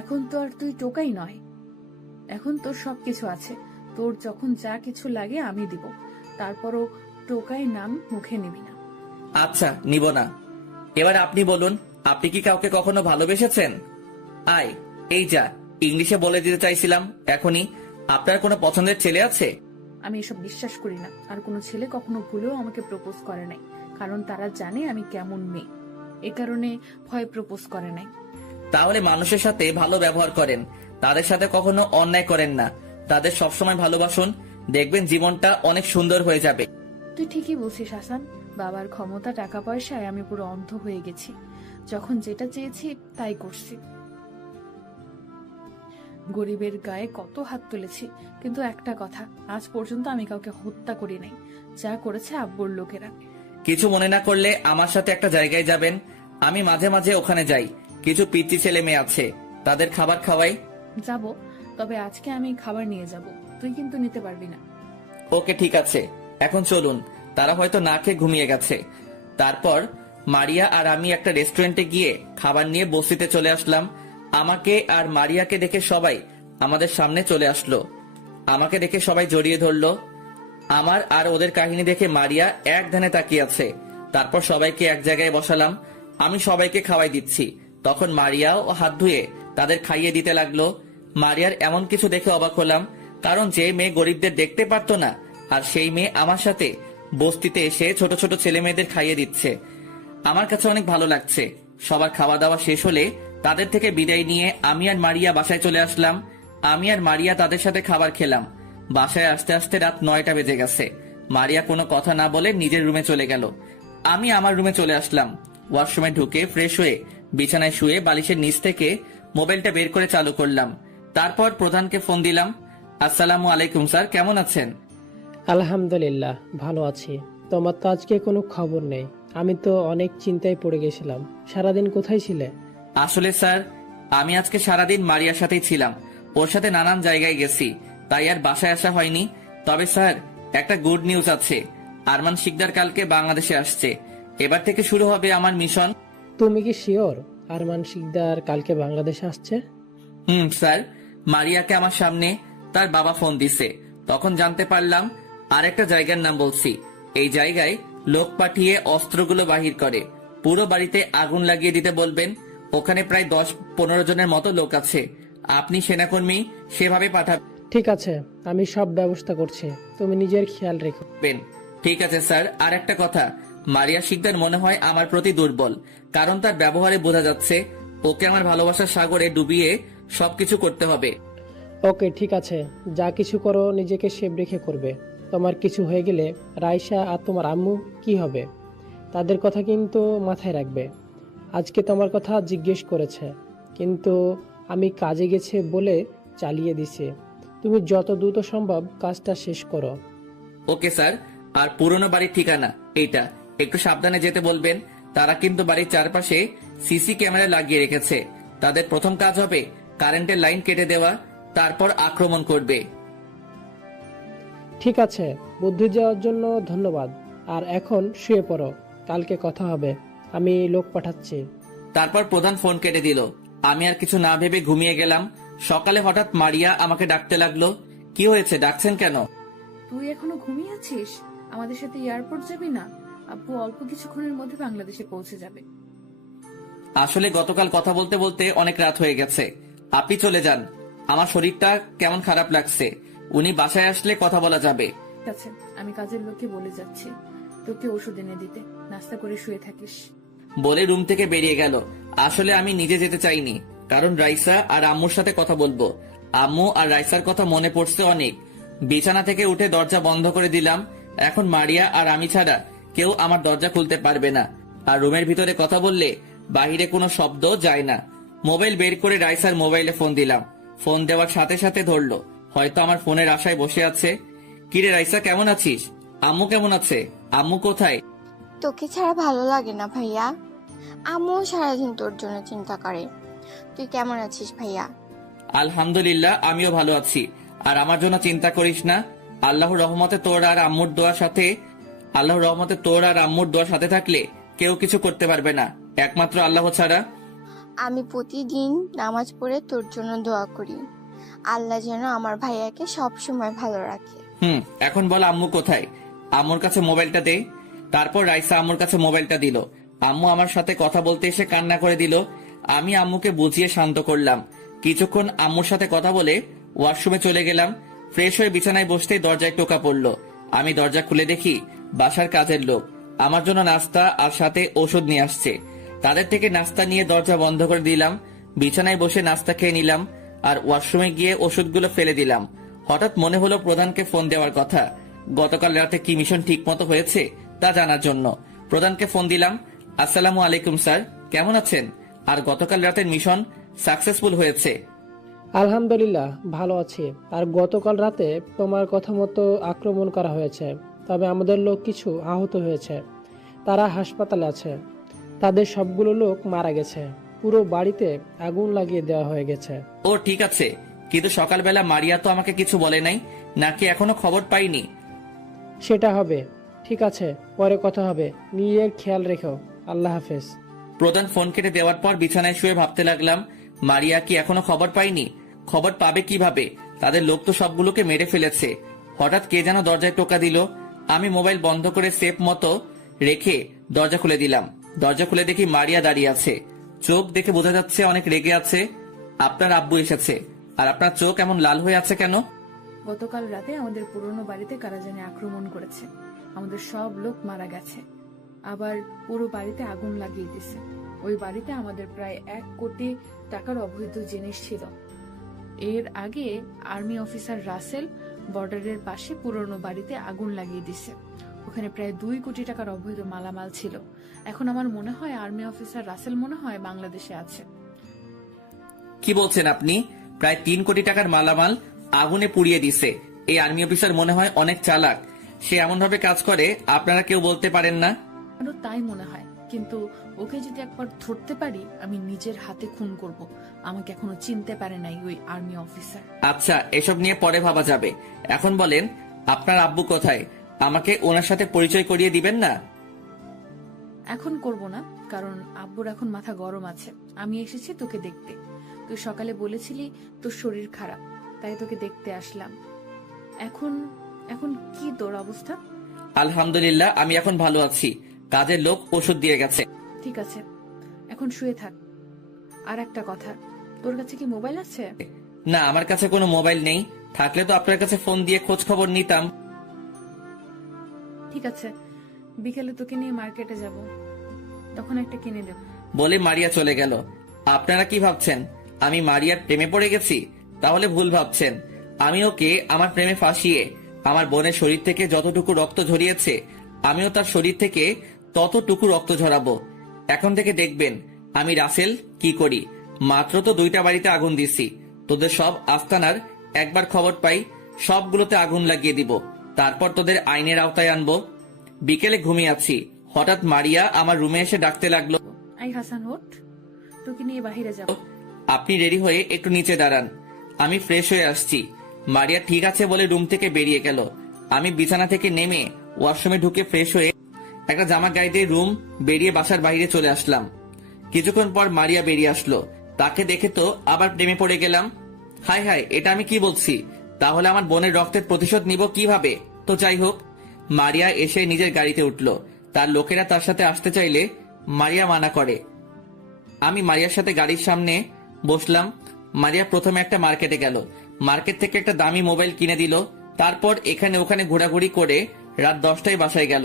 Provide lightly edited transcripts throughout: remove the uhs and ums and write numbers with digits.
এখন তো আর তুই টোকাই নয়, এখন তোর সবকিছু আছে। তোর যখন যা কিছু লাগে আমি দিব, তারপরও টোকাই নাম মুখে নিবি না। আচ্ছা, নিব না। এবার আপনি বলুন, আপনি কি কাউকে কখনো ভালোবেসেছেন? আয়, এই যা, ইংলিশে বলে দিতে চাইছিলাম এখনই। আপনার কোনো পছন্দের ছেলে আছে? আমি এসব বিশ্বাস করি না। আর কোনো ছেলে কখনো ভুলেও আমাকে প্রপোজ করে নাই, কারণ তারা জানে আমি কেমন মেয়ে। এ কারণে ভয় প্রপোজ করে নাই। তাহলে মানুষের সাথে ভালো ব্যবহার করেন, তাদের সাথে কখনো অন্যায় করেন না, তাদের সবসময় ভালোবাসুন, দেখবেন জীবনটা অনেক সুন্দর হয়ে যাবে। তুই ঠিকই বলছিস হাসান। বাবার ক্ষমতা, টাকা পয়সায় আমি পুরো অন্ধ হয়ে গেছি। যখন যেটা চেয়েছি তাই করছি। গরিবের গায়ে কত হাত তুলেছি, কিন্তু একটা কথা, আজ পর্যন্ত আমি কাউকে হত্যা করি নাই। যা করেছে আব্বুর লোকেরা। কিছু মনে না করলে আমার সাথে একটা জায়গায় যাবেন, আমি মাঝে মাঝে ওখানে যাই। কিছু পিচ্চি ছেলে মেয়ে আছে, তাদের খাবার খাওয়াই। যাব, তবে আজকে আমি খাবার নিয়ে যাব, তুই কিন্তু নিতে পারবি না। ওকে, ঠিক আছে, এখন চলুন। তারা হয়তো না খেয়ে ঘুমিয়ে গেছে। তারপর মারিয়া আর আমি একটা রেস্টুরেন্টে গিয়ে খাবার নিয়ে বসিতে চলে আসলাম। আমাকে আর মারিয়াকে দেখে সবাই আমাদের সামনে চলে আসলো। আমাকে দেখে সবাই জড়িয়ে ধরলো। আমার আর ওদের কাহিনী দেখে মারিয়া এক ধ্যানে তাকিয়ে আছে। তারপর সবাইকে এক জায়গায় বসালাম। আমি সবাইকে খাওয়াই দিচ্ছি, তখন মারিয়াও হাত ধুয়ে তাদের খাইয়ে দিতে লাগলো। মারিয়ার এমন কিছু দেখে অবাক হলাম, কারণ যে মেয়ে গরিবদের দেখতে পারতো না, আর সেই মেয়ে আমার সাথে বস্তিতে এসে ছোট ছোট ছেলে মেয়েদের খাইয়ে দিচ্ছে। আমার কাছে অনেক ভালো লাগছে। সবার খাওয়া দাওয়া শেষ হলে তাদের থেকে বিদায় নিয়ে আমি আর মারিয়া বাসায় চলে আসলাম। আমি আর মারিয়া তাদের সাথে খাবার খেলাম। বাসায় আসতে আসতে রাত 9টা বেজে গেছে। মারিয়া কোনো কথা না বলে নিজের রুমে চলে গেল। আমি আমার রুমে চলে আসলাম। ওয়াশরুমে ঢুকে ফ্রেশ হয়ে বিছানায় শুয়ে বালিশের নিচ থেকে মোবাইলটা বের করে চালু করলাম। তারপর প্রধানকে ফোন দিলাম। আসসালামু আলাইকুম স্যার, কেমন আছেন? আলহামদুলিল্লাহ, ভালো আছি। তোমার তো আজকে কোনো খবর নেই। আমি তো অনেক চিন্তায় পড়ে গেছিলাম। সারাদিন কোথায় ছিলে? আসলে স্যার, আমি আজকে সারাদিন মারিয়ার সাথেই ছিলাম। ওর সাথে নানান জায়গায় গেছি, তাই আর বাসায় আসা হয়নি। তবে স্যার, একটা গুড নিউজ আছে। আরমান শিকদার কালকে বাংলাদেশে আসছে। এবার থেকে শুরু হবে আমার মিশন। তুমি কি শিওর আরমান শিকদার কালকে বাংলাদেশে আসছে? স্যার, মারিয়াকে আমার সামনে তার বাবা ফোন দিছে, তখন জানতে পারলাম। আর একটা জায়গার নাম বলছি। এই জায়গায় লোক পাঠিয়ে অস্ত্রগুলো বাহির করে পুরো বাড়িতে আগুন লাগিয়ে দিতে বলবেন। ওখানে প্রায় 10-15 জনের মতো লোক আছে। আপনি সেনাকর্মী সেভাবে পাঠাবেন। ঠিক আছে, আমি সব ব্যবস্থা করছি। তুমি নিজের খেয়াল রেখো। ঠিক আছে স্যার। আর একটা কথা, মারিয়া শিকদার মনে হয় আমার প্রতি দুর্বল, কারণ তার ব্যবহারে বোঝা যাচ্ছে ওকে আমার ভালোবাসার সাগরে ডুবিয়ে সবকিছু করতে হবে। ওকে, ঠিক আছে। যা কিছু করো নিজেকে সেভ রেখে করবে। তোমার কিছু হয়ে গেলে রাইসা আর তোমার আম্মু কি হবে? তাদের কথা কিন্তু মাথায় রাখবে। আজকে তোমার কথা জিজ্ঞেস করেছে, কিন্তু আমি কাজে গেছে বলে চালিয়ে দিছে। তুমি যত দ্রুত সম্ভব কাজটা শেষ করো। Okay sir. আর পুরনো বাড়ির ঠিকানা এইটা, একটু সাবধানে যেতে বলবেন। তারা কিন্তু বাড়ির চারপাশে সিসি ক্যামেরা লাগিয়ে রেখেছে। তাদের প্রথম কাজ হবে কারেন্টের লাইন কেটে দেওয়া, তারপর আক্রমণ করবে। ঠিক আছে, বুদ্ধি দেওয়ার জন্য ধন্যবাদ। আর এখন শুয়ে পড়ো, কালকে কথা হবে। আমি লোক পাঠাচ্ছি। তারপর প্রধান ফোন কেটে দিল। আমি আর কিছু না ভেবে ঘুমিয়ে গেলাম। সকালে হঠাৎ মারিয়া আমাকে ডাকতে লাগলো। কি হয়েছে, ডাকছেন কেন? তুই এখনো ঘুমিয়ে আছিস? আমাদের সাথে এয়ারপোর্ট যাবি না? আব্বু অল্প কিছুক্ষণের মধ্যে বাংলাদেশে পৌঁছে যাবে। আসলে গতকাল কথা বলতে বলতে অনেক রাত হয়ে গেছে। আপনি চলে যান, আমার শরীরটা কেমন খারাপ লাগছে। উনি বাসায় আসলে কথা বলা যাবে। ঠিক আছে, আমি কাজের লোককে বলে যাচ্ছি তোকে ওষুধ এনে দিতে। নাস্তা করে শুয়ে থাকিস। বলে রুম থেকে বেরিয়ে গেল। আসলে আমি নিজে যেতে চাইনি, কারণ রাইসা আর আম্মুর সাথে কথা বলবো। আম্মু আর রাইসার কথা মনে পড়ছে অনেক। বিছানা থেকে উঠে দরজা বন্ধ করে দিলাম। এখন মারিয়া আর আমি ছাড়া কেউ আমার দরজা খুলতে পারবে না। আর রুমের ভিতরে কথা বললে বাহিরে কোনো শব্দ যায় না। মোবাইল বের করে রাইসার মোবাইলে ফোন দিলাম। ফোন দেওয়ার সাথে সাথে ধরলো। হয়তো আমার ফোনের আশায় বসে আছে। কিরে রাইসা, কেমন আছিস? আম্মু কেমন আছে? আম্মু কোথায়? তোকে ছাড়া ভালো লাগে না ভাইয়া। আম্মু সারাদিন তোর জন্য চিন্তা করে। তুই কেমন আছিস ভাইয়া? আলহামদুলিল্লাহ, আমিও ভালো আছি। আর আমার জন্য চিন্তা করিস না। আল্লাহর রহমতে তোর আর আম্মুর দোয়ার সাথে থাকলে কেউ কিছু করতে পারবে না, একমাত্র আল্লাহ ছাড়া। আমি প্রতিদিন নামাজ পড়ে তোর জন্য দোয়া করি, আল্লাহ যেন আমার ভাইয়াকে সব সময় ভালো রাখে। এখন বল আম্মু কোথায়? আম্মুর কাছে মোবাইলটা দে। তারপর রাইসা আম্মুর কাছে মোবাইলটা দিল। আম্মু আমার সাথে কথা বলতে এসে কান্না করে দিল। আমি আম্মুকে বুঝিয়ে শান্ত করলাম। কিছুক্ষণ আম্মুর সাথে কথা বলে ওয়াশরুমে চলে গেলাম। ফ্রেশ হয়ে বিছানায় বসতেই দরজায় টোকা পড়লো। আমি দরজা খুলে দেখি বাসার কাজের লোক আমার জন্য নাস্তা আর সাথে ওষুধ নিয়ে আসছে। তাদের থেকে নাস্তা নিয়ে দরজা বন্ধ করে দিলাম। বিছানায় বসে নাস্তা খেয়ে নিলাম আর ওয়াশরুমে গিয়ে ওষুধগুলো ফেলে দিলাম। হঠাৎ মনে হলো প্রধানকে ফোন দেওয়ার কথা। গতকাল রাতে কি মিশন ঠিক মতো হয়েছে তা জানার জন্য প্রধানকে ফোন দিলাম। আসসালামু আলাইকুম স্যার, কেমন আছেন? আর গতকাল রাতের মিশন সাকসেসফুল হয়েছে? আলহামদুলিল্লাহ ভালো আছি। আর গতকাল রাতে তোমার কথা মতো আক্রমণ করা হয়েছে, তবে আমাদের লোক কিছু আহত হয়েছে। তারা হাসপাতালে আছে। তাদের সবগুলো লোক মারা গেছে। পুরো বাড়িতে আগুন লাগিয়ে দেওয়া হয়ে গেছে। ও ঠিক আছে, কিন্তু সকালবেলা মারিয়া তো আমাকে কিছু বলে নাই, নাকি এখনো খবর পাইনি? সেটা হবে। ঠিক আছে, পরে কথা হবে। নিজের খেয়াল রেখো। আল্লাহ হাফেজ। প্রধান ফোন কেটে দেওয়ার পর বিছানায় শুয়ে ভাবতে লাগলাম, মারিয়া কি এখনো খবর পাইনি? খবর পাবে কিভাবে? তাদের লোক তো সবগুলোকে মেরে ফেলেছে। হঠাৎ কে যেন দরজায় টোকা দিল। আমি মোবাইল বন্ধ করে সেফ মতো রেখে দরজা খুলে দিলাম। দরজা খুলে দেখি মারিয়া দাঁড়িয়ে আছে। চোখ দেখে বোঝা যাচ্ছে অনেক রেগে আছে। আপনার আব্বু এসেছে। আর আপনার চোখ এমন লাল হয়ে আছে কেন? গতকাল রাতে আমাদের পুরনো বাড়িতে কারা জানি আক্রমণ করেছে। আমাদের সব লোক মারা গেছে, আবার পুরো বাড়িতে আগুন লাগিয়ে দিছে। ওই বাড়িতে আমাদের প্রায় 1 কোটি টাকার অবৈধ জিনিস ছিল। এর আগে আর্মি অফিসার রাসেল বর্ডারের পাশে পুরনো বাড়িতে আগুন লাগিয়ে দিছে। ওখানে প্রায় 2 কোটি টাকার অবৈধ মালামাল ছিল। এখন আমার মনে হয় আর্মি অফিসার রাসেল মনে হয় বাংলাদেশে আছে। কি বলছেন আপনি? প্রায় 3 কোটি টাকার মালামাল আগুনে পুড়িয়ে দিছে। এই আর্মি অফিসার মনে হয় অনেক চালাক। সে এমন ভাবে কাজ করে আপনারা কেউ বলতে পারেন না। আমারও তাই মনে হয়, কিন্তু ওকে যদি একবার ধরতে পারি আমি নিজের হাতে খুন করব। আমাকে এখনো চিনতে পারে নাই ওই আর্মি অফিসার। আচ্ছা, এসব নিয়ে পরে ভাবা যাবে। এখন বলেন আপনার আব্বু কোথায়? আমাকে ওনার সাথে পরিচয় করিয়ে দিবেন না? এখন করব না, কারণ আব্বুর এখন মাথা গরম আছে। আমি এসেছি তোকে দেখতে। তুই সকালে বলেছিলি তোর শরীর খারাপ, তাই তোকে দেখতে আসলাম। এখন এখন কি তোর অবস্থা? আলহামদুলিল্লাহ, আমি এখন ভালো আছি। কাজের লোক ওষুধ দিয়ে গেছে। ঠিক আছে, এখন শুয়ে থাক। আর একটা কথা, তোর কাছে কি মোবাইল আছে? না, আমার কাছে কোনো মোবাইল নেই। থাকলে তো আপনার কাছে ফোন দিয়ে খোঁজ খবর নিতাম। ঠিক আছে, বিকেলে তোকে নিয়ে মার্কেটে যাব, তখন একটা কিনে দেব। বলে মারিয়া চলে গেল। আপনারা কি ভাবছেন আমি মারিয়ার প্রেমে পড়ে গেছি? তাহলে ভুল ভাবছেন। আমি ওকে আমার প্রেমে ফাঁসিয়ে আমার বোনের শরীর থেকে যতটুকু রক্ত ঝরিয়েছে আমিও তার শরীর থেকে ততটুকু রক্ত ঝরাবো। এখন থেকে দেখবেন আমি রাসেল কি করি। মাত্র তো 2টা বাড়িতে আগুন দিছি। তোদের সব আস্তানার একবার খবর পাই সবগুলোতে আগুন লাগিয়ে দিব। তারপর তোদের আইনের আওতায় আনবো। বিকেলে ঘুমিয়ে আছি, হঠাৎ মারিয়া আমার রুমে এসে ডাকতে লাগলো, আই হাসান ওঠ, তোকে নিয়ে বাহিরে যাব। আপনি রেডি হয়ে একটু নিচে দাঁড়ান, আমি ফ্রেশ হয়ে আসছি। মারিয়া ঠিক আছে বলে রুম থেকে বেরিয়ে গেল। আমি বিছানা থেকে নেমে ওয়াশরুমে ঢুকে ফ্রেশ হয়ে একটা জামা গায়ে দিয়ে রুম বেরিয়ে বাসার বাইরে চলে আসলাম। কিছুক্ষণ পর মারিয়া বেরিয়ে আসলো। তাকে দেখে তো আবার প্রেমে পড়ে গেলাম। হায় হায়, এটা আমি কি বলছি? তাহলে আমার বোনের রক্তের প্রতিশোধ নিব কিভাবে? তো যাই হোক, মারিয়া এসে নিজের গাড়িতে উঠলো। তার লোকেরা তার সাথে আসতে চাইলে মারিয়া মানা করে। আমি মারিয়ার সাথে গাড়ির সামনে বসলাম। মারিয়া প্রথমে একটা মার্কেটে গেল। মার্কেট থেকে একটা দামি মোবাইল কিনে দিল। তারপর এখানে ওখানে ঘোরাঘুরি করে রাত 10টায় বাসায় গেল।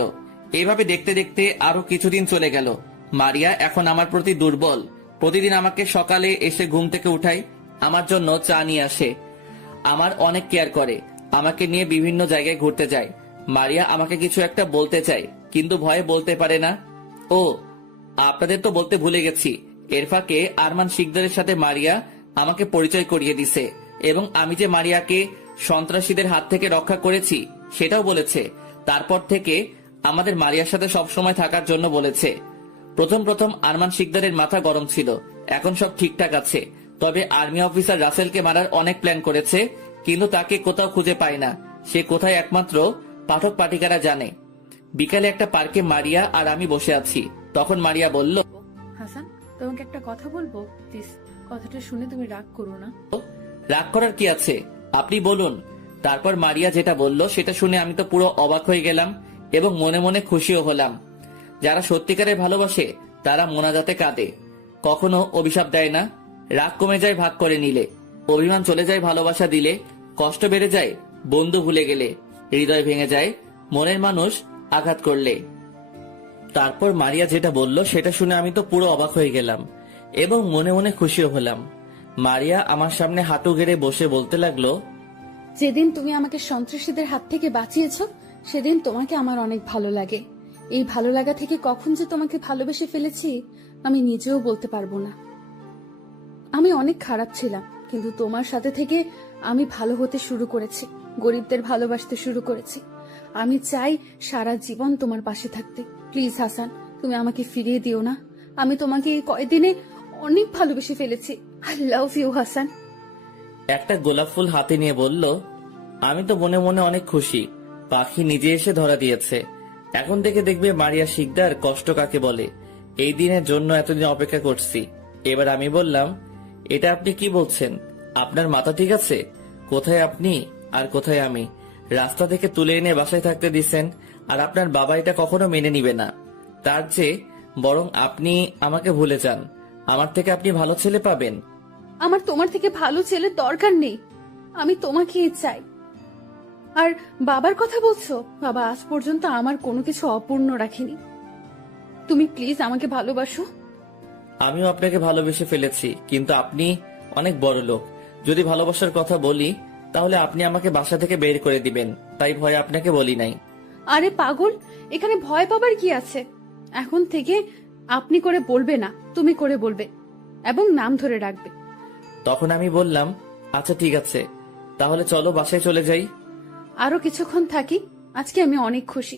এইভাবে দেখতে দেখতে আরো কিছুদিন চলে গেল। মারিয়া এখন আমার প্রতি দুর্বল। প্রতিদিন আমাকে সকালে এসে ঘুম থেকে উঠায়, আমার জন্য চা নিয়ে আসে, আমার অনেক কেয়ার করে, আমাকে নিয়ে বিভিন্ন জায়গায় ঘুরতে যায়। মারিয়া আমাকে কিছু একটা বলতে চায়, কিন্তু ভয়ে বলতে পারে না। ও, আপনাদের তো বলতে ভুলে গেছি, এর ফাঁকে আরমান শিকদারের সাথে মারিয়া আমাকে পরিচয় করিয়ে দিছে এবং আমি যে মারিয়াকে সন্ত্রাসীদের হাত থেকে রক্ষা করেছি সেটাও বলেছে। তারপর থেকে আমাদের মারিয়ার সাথে সবসময় থাকার জন্য বলেছে। প্রথম প্রথম আরমান শিকদারের মাথা গরম ছিল, এখন সব ঠিকঠাক আছে। তবে আর্মি অফিসার রাসেলকে মারার অনেক প্ল্যান করেছে, কিন্তু তাকে কোথাও খুঁজে পায় না। সে কোথায় একমাত্র পাঠক পাঠিকারা জানে। বিকালে একটা পার্কে মারিয়া আর আমি বসে আছি। তখন মারিয়া বলল, হাসান, তোমাকে একটা কথা বলবো প্লিজ, কথাটা শুনে তুমি রাগ করো না। রাগ করার কি আছে, আপনি বলুন। তারপর মারিয়া যেটা বলল সেটা শুনে আমি তো পুরো অবাক হয়ে গেলাম এবং মনে মনে খুশিও হলাম। যারা সত্যিকারে ভালোবাসে তারা মোনাজাতে কাঁদে, কখনো অভিশাপ দেয় না। রাগ কমে যায় ভাগ করে নিলে, অভিমান চলে যায় ভালোবাসা দিলে, কষ্ট বেড়ে যায় বন্ধু ভুলে গেলে, হৃদয় ভেঙে যায় মনের মানুষ আঘাত করলে। তারপর মারিয়া যেটা বলল সেটা শুনে আমি তো পুরো অবাক হয়ে গেলাম এবং মনে মনে খুশিও হলাম। মারিয়া আমার সামনে হাঁটু গেড়ে বসে বলতে লাগলো, যেদিন তুমি আমাকে সন্ত্রাসীদের হাত থেকে বাঁচিয়েছো সেদিন তোমাকে আমার অনেক ভালো লাগে। এই ভালো লাগা থেকে কখন যে তোমাকে ভালোবেসে ফেলেছি আমি নিজেও বলতে পারবো না। আমি অনেক খারাপ ছিলাম, কিন্তু তোমার সাথে থেকে আমি ভালো হতে শুরু করেছি, গরিবদের ভালোবাসতে শুরু করেছি। আমি চাই সারা জীবন তোমার পাশে থাকতে। প্লিজ হাসান, তুমি আমাকে ফিরিয়ে দিও না। আমি তোমাকে এই কয়দিনে অনেক ভালোবেসে ফেলেছি। I love you Hasan. একটা গোলাপ ফুল হাতে নিয়ে বলল, আমি তো মনে মনে অনেক খুশি, পাখি নিজে এসে ধরা দিয়েছে। এখন থেকে দেখবে মারিয়া শিকদার কষ্ট কাকে বলে। এই দিনের জন্য এতদিন অপেক্ষা করছি। এবার আমি বললাম, এটা আপনি কি বলছেন? আপনার মাথা ঠিক আছে? কোথায় আপনি আর কোথায় আমি? রাস্তা থেকে তুলে এনে বাসায় থাকতে দিছেন, আর আপনার বাবা এটা কখনো মেনে নিবে না। তার চেয়ে বরং আপনি আমাকে ভুলে যান, আমার থেকে আপনি ভালো ছেলে পাবেন। আমার তোমার থেকে ভালো ছেলের দরকার নেই, আমি তোমাকেই চাই। আর বাবার কথা বলছো? বাবা আজ পর্যন্ত আমার কোনো কিছু অপূর্ণ রাখেনি। তুমি প্লিজ আমাকে ভালোবাসো। আমিও আপনাকে ভালোবেসে ফেলেছি, কিন্তু আপনি অনেক বড় লোক। যদি ভালোবাসার কথা বলি তাহলে আপনি আমাকে বাসা থেকে বের করে দিবেন, তাই ভয়ে আপনাকে বলি নাই। আরে পাগল, এখানে ভয় পাবার কি আছে? এখন থেকে আপনি করে বলবে না, তুমি করে বলবে এবং নাম ধরে রাখবে। তখন আমি বললাম, আচ্ছা ঠিক আছে, তাহলে চলো বাসায় চলে যাই। আরো কিছুক্ষণ থাকি। আজকে আমি অনেক খুশি।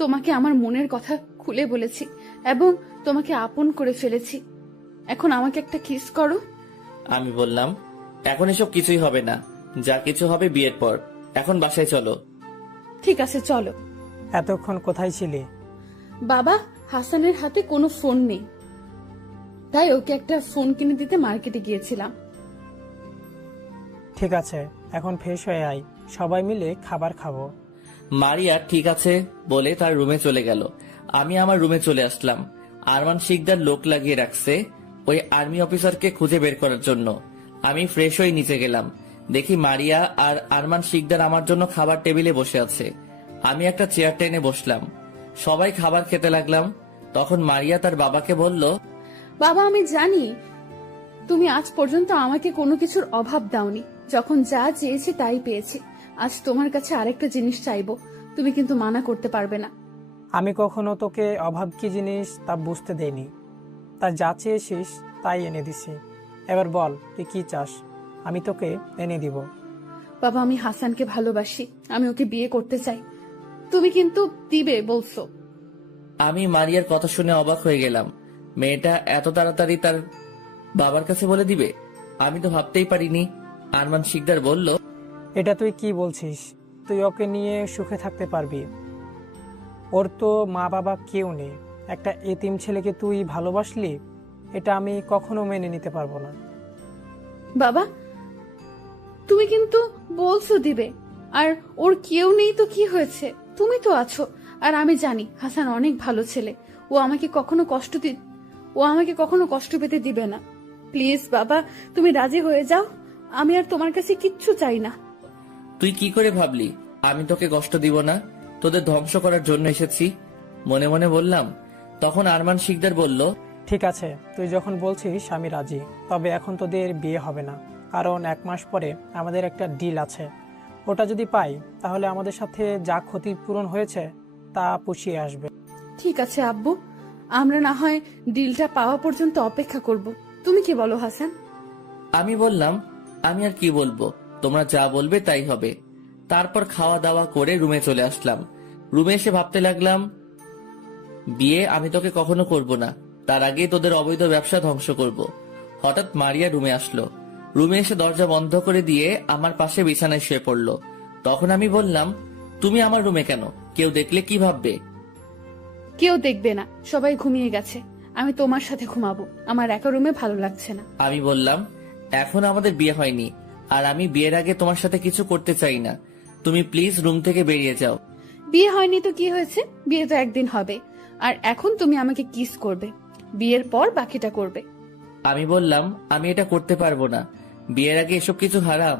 তোমাকে আমার মনের কথা খুলে বলেছি এবং তোমাকে আপন করে ফেলেছি। এখন আমাকে একটা কিস করো। আমি বললাম, এখন এসব কিছুই হবে না, যা কিছু হবে বিয়ের পর। এখন বাসায় চলো। ঠিক আছে চলো। এতক্ষণ কোথায় ছিলে? বাবা, হাসানের হাতে কোনো ফোন নেই, তাই ওকে একটা ফোন কিনে দিতে মার্কেটে গিয়েছিলাম। ঠিক আছে, এখন ফ্রেশ হয়ে আয়, সবাই মিলে খাবার খাবো। মারিয়া ঠিক আছে বলে তার রুমে চলে গেল। আমি আমার রুমে চলে আসলাম। আরমান শিকদার লোক লাগিয়ে রাখছে ওই আর্মি অফিসারকে খুঁজে বের করার জন্য। আমি ফ্রেশ হয়ে নিচে গেলাম, দেখি মারিয়া আর আরমান শিকদার আমার জন্য খাবার টেবিলে বসে আছে। আমি একটা চেয়ার টেনে বসলাম, সবাই খাবার খেতে লাগলাম। তখন মারিয়া তার বাবাকে বলল, বাবা, আমি জানি তুমি আজ পর্যন্ত আমাকে কোনো কিছুর অভাব দাওনি। যখন যা চেয়েছি তাই পেয়েছি। আজ তোমার কাছে আরেকটা জিনিস চাইবো, তুমি কিন্তু মানা করতে পারবে না। আমি কখনো তোকে অভাব কি জিনিস তা বুঝতে দেইনি, তা যা চেয়েছিস তাই এনে দিছি। এবার বল তুই কি চাস, আমি তোকে এনে দিব। বাবা, আমি হাসানকে ভালোবাসি, আমি ওকে বিয়ে করতে চাই। তুমি কিন্তু দিবে বলছো? আমি মারিয়ার কথা শুনে অবাক হয়ে গেলাম। মেয়েটা এত তাড়াতাড়ি তার বাবার কাছে বলে দিবে, আমি তো ভাবতেই পারিনি। আরমান শিকদার বলল, এটা তুই কি বলছিস? তুই ওকে নিয়ে সুখে থাকতে পারবি? ওর তো মা বাবা কেউ নেই, একটা এতিম ছেলেকে তুই ভালোবাসলি? এটা আমি কখনো মেনে নিতে পারবো না। বাবা, তুমি কিন্তু বলছো দিবে, আর ওর কেউ নেই তো কি হয়েছে? তুমি তো আছো। আর আমি জানি হাসান অনেক ভালো ছেলে, ও আমাকে কখনো কষ্ট পেতে দিবে না। প্লিজ বাবা, তুমি রাজি হয়ে যাও, আমি আর তোমার কাছে কিচ্ছু চাই না। তুই কি করে ভাবলি আমি তোকে কষ্ট দিব না? তোদের ধ্বংস করার জন্য এসেছি, মনে মনে বললাম। তখন আরমান শিকদার বলল, ঠিক আছে, তুই যখন বলছিস আমি রাজি। তবে এখন তোদের বিয়ে হবে না, কারণ 1 মাস পরে আমাদের একটা ডিল আছে। ওটা যদি পাই তাহলে আমাদের সাথে যা ক্ষতিপূরণ হয়েছে তা পুষিয়ে আসবে। ঠিক আছে আব্বু, আমরা না হয় ডিলটা পাওয়া পর্যন্ত অপেক্ষা করব। তুমি কি বলো হাসান? আমি বললাম, আমি আর কি বলবো, তোমরা যা বলবে তাই হবে। তারপর খাওয়া দাওয়া করে রুমে চলে আসলাম। রুমে এসে ভাবতে লাগলাম, বিয়ে আমি তোকে কখনো করব না, তার আগেই তোদের অবৈধ ব্যবসা ধ্বংস করব। হঠাৎ মারিয়া রুমে আসলো। রুমে এসে দরজা বন্ধ করে দিয়ে আমার পাশে বিছানায় শুয়ে পড়লো। তখন আমি বললাম, তুমি আমার রুমে কেন? কেউ দেখলে কি ভাববে? কেউ দেখবে না, সবাই ঘুমিয়ে গেছে। আমি তোমার সাথে ঘুমাবো, আমার একা রুমে ভালো লাগছে না। আমি বললাম, এখন আমাদের বিয়ে হয়নি, আর আমি বিয়ের আগে তোমার সাথে কিছু করতে চাই না। তুমি প্লিজ রুম থেকে বেরিয়ে যাও। বিয়ে হয়নি তো কি হয়েছে, বিয়ে তো একদিন হবে। আর এখন তুমি আমাকে কিস করবে, বিয়ের পর বাকিটা করবে। আমি বললাম, আমি এটা করতে পারবো না, বিয়ের আগে এসব কিছু হারাম।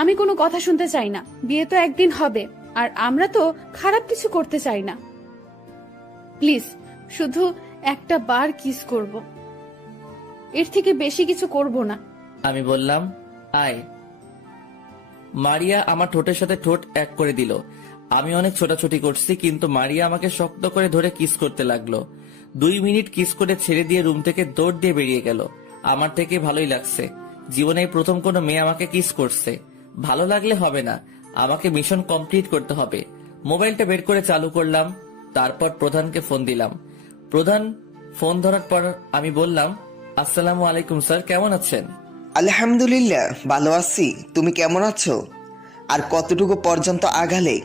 আমি কোনো কথা শুনতে চাই না, বিয়ে তো একদিন হবে, আর আমরা তো খারাপ কিছু করতে চাই না। প্লিজ শুধু একটা বার কিস করব, এর থেকে বেশি কিছু করব না। আমি বললাম, আয়। মারিয়া আমার ঠোঁটের সাথে ঠোঁট এক করে দিল। আমি অনেক ছোটাছুটি করছি, কিন্তু মারিয়া আমাকে শক্ত করে ধরে কিস করতে লাগলো। 2 মিনিট কিস করে ছেড়ে দিয়ে রুম থেকে দৌড় দিয়ে বেরিয়ে গেল। আমার থেকে ভালোই লাগছে, জীবনে এই প্রথম কোনো মেয়ে আমাকে কিস করছে। ভালো লাগলে হবে না, আমাকে মিশন কমপ্লিট করতে হবে। মোবাইলটা বের করে চালু করলাম, তারপর প্রধানকে ফোন দিলাম। প্রধান ফোন ধরার পর আমি বললাম, আসসালামু আলাইকুম স্যার, কেমন আছেন? আলহামদুলিল্লাহ ভালো আছি। তুমি কেমন আছো? আর কতটুকু পর্যন্ত আগালে?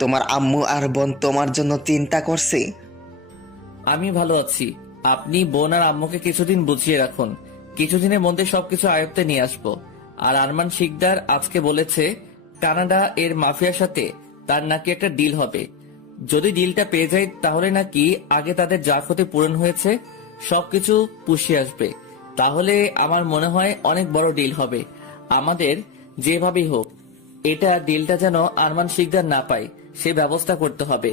তোমার আম্মু আর বোন তোমার জন্য চিন্তা করছে? আমি ভালো আছি। আপনি বোন আর আম্মুকে কিছুদিন বুঝিয়ে রাখুন, কিছুদিনের মধ্যে সবকিছু আয়ত্তে নিয়ে আসবো। আর আরমান শিকদার আজকে বলেছে কানাডা এর মাফিয়ার সাথে তার নাকি একটা ডিল হবে। যদি ডিলটা পেয়ে যায় তাহলে নাকি আগে তাদের যা ক্ষতি পূরণ হয়েছে সবকিছু পুষিয়ে আসবে। তাহলে আমার মনে হয় অনেক বড় ডিল হবে। আমাদের যেভাবেই হোক এটা ডিলটা যেন আরমান শিকদার না পায় সে ব্যবস্থা করতে হবে।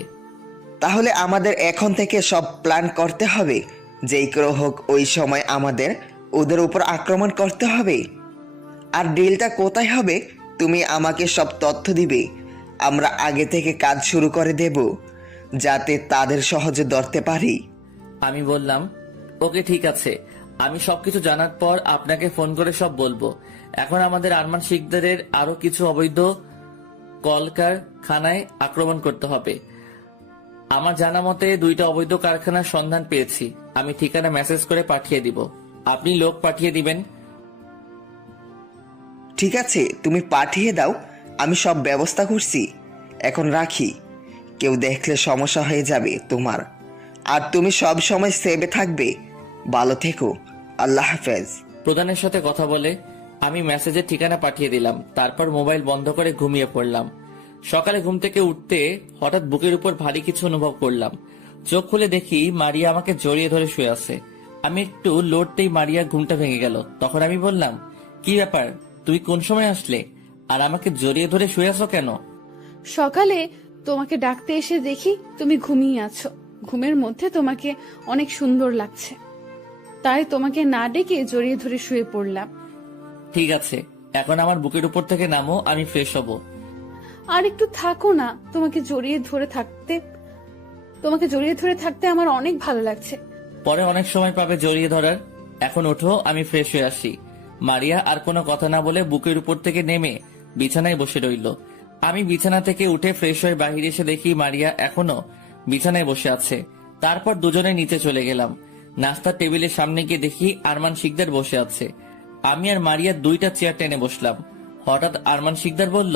তাহলে আমাদের এখন থেকে সব প্ল্যান করতে হবে, যেই করে হোক ওই সময় আমাদের ওদের উপর আক্রমণ করতে হবে। আর ডিলটা কোথায় হবে তুমি আমাকে সব তথ্য দিবে, আমরা আগে থেকে কাজ শুরু করে দেব, যাতে তাদের সহজে ধরতে পারি। আমি বললাম, ওকে ঠিক আছে, আমি সবকিছু জানার পর আপনাকে ফোন করে সব বলবো। এখন আমাদের আরমান শিকদারের আরো কিছু অবৈধ কলকারখানায় আক্রমণ করতে হবে। আমার জানা মতে 2টা অবৈধ কারখানার সন্ধান পেয়েছি, আমি ঠিকানা মেসেজ করে পাঠিয়ে দিব, আপনি লোক পাঠিয়ে দিবেন। ঠিক আছে, তুমি পাঠিয়ে দাও, আমি সব ব্যবস্থা করছি। এখন রাখি, কেউ দেখলে সমস্যা হয়ে যাবে তোমার। আর তুমি সব সময় সেভে থাকবে, ভালো থেকো, আল্লাহ হাফেজ। প্রধানের সাথে কথা বলে আমি মেসেজের ঠিকানা পাঠিয়ে দিলাম, তারপর মোবাইল বন্ধ করে ঘুমিয়ে পড়লাম। সকালে ঘুম থেকে উঠতে হঠাৎ বুকের উপর ভারী কিছু অনুভব করলাম। চোখ খুলে দেখি মারিয়া আমাকে জড়িয়ে ধরে শুয়ে আছে। আমি একটু লড়তেই মারিয়া ঘুমটা ভেঙে গেল। তখন আমি বললাম, কি ব্যাপার, তুই কোন সময় আসলে আর আমাকে জড়িয়ে ধরে শুয়ে আছো কেন? সকালে তোমাকে ডাকতে এসে দেখি তুমি ঘুমিয়ে আছো, ঘুমের মধ্যে তোমাকে অনেক সুন্দর লাগছে, তাই তোমাকে না ডেকে জড়িয়ে ধরে শুয়ে পড়লাম। ঠিক আছে, এখন আমার বুকের উপর থেকে নামো, আমি ফ্রেশ হব। আর একটু থাকো না, তোমাকে জড়িয়ে ধরে থাকতে আমার অনেক ভালো লাগছে। পরে অনেক সময় পাবে জড়িয়ে ধরার, এখন ওঠো, আমি ফ্রেশ হয়ে আসি। মারিয়া আর কোনো কথা না বলে বুকের উপর থেকে নেমে বিছানায় বসে রইল। আমি বিছানা থেকে উঠে ফ্রেশ হয়ে বাহিরে এসে দেখি মারিয়া এখনো বিছানায় বসে আছে। তারপর দুজনে নিচে চলে গেলাম। নাস্তার টেবিলের সামনে গিয়ে দেখি আরমান শিকদার বসে আছে। আমি আর মারিয়া 2টা চেয়ার টেনে বসলাম। হঠাৎ আরমান শিকদার বলল,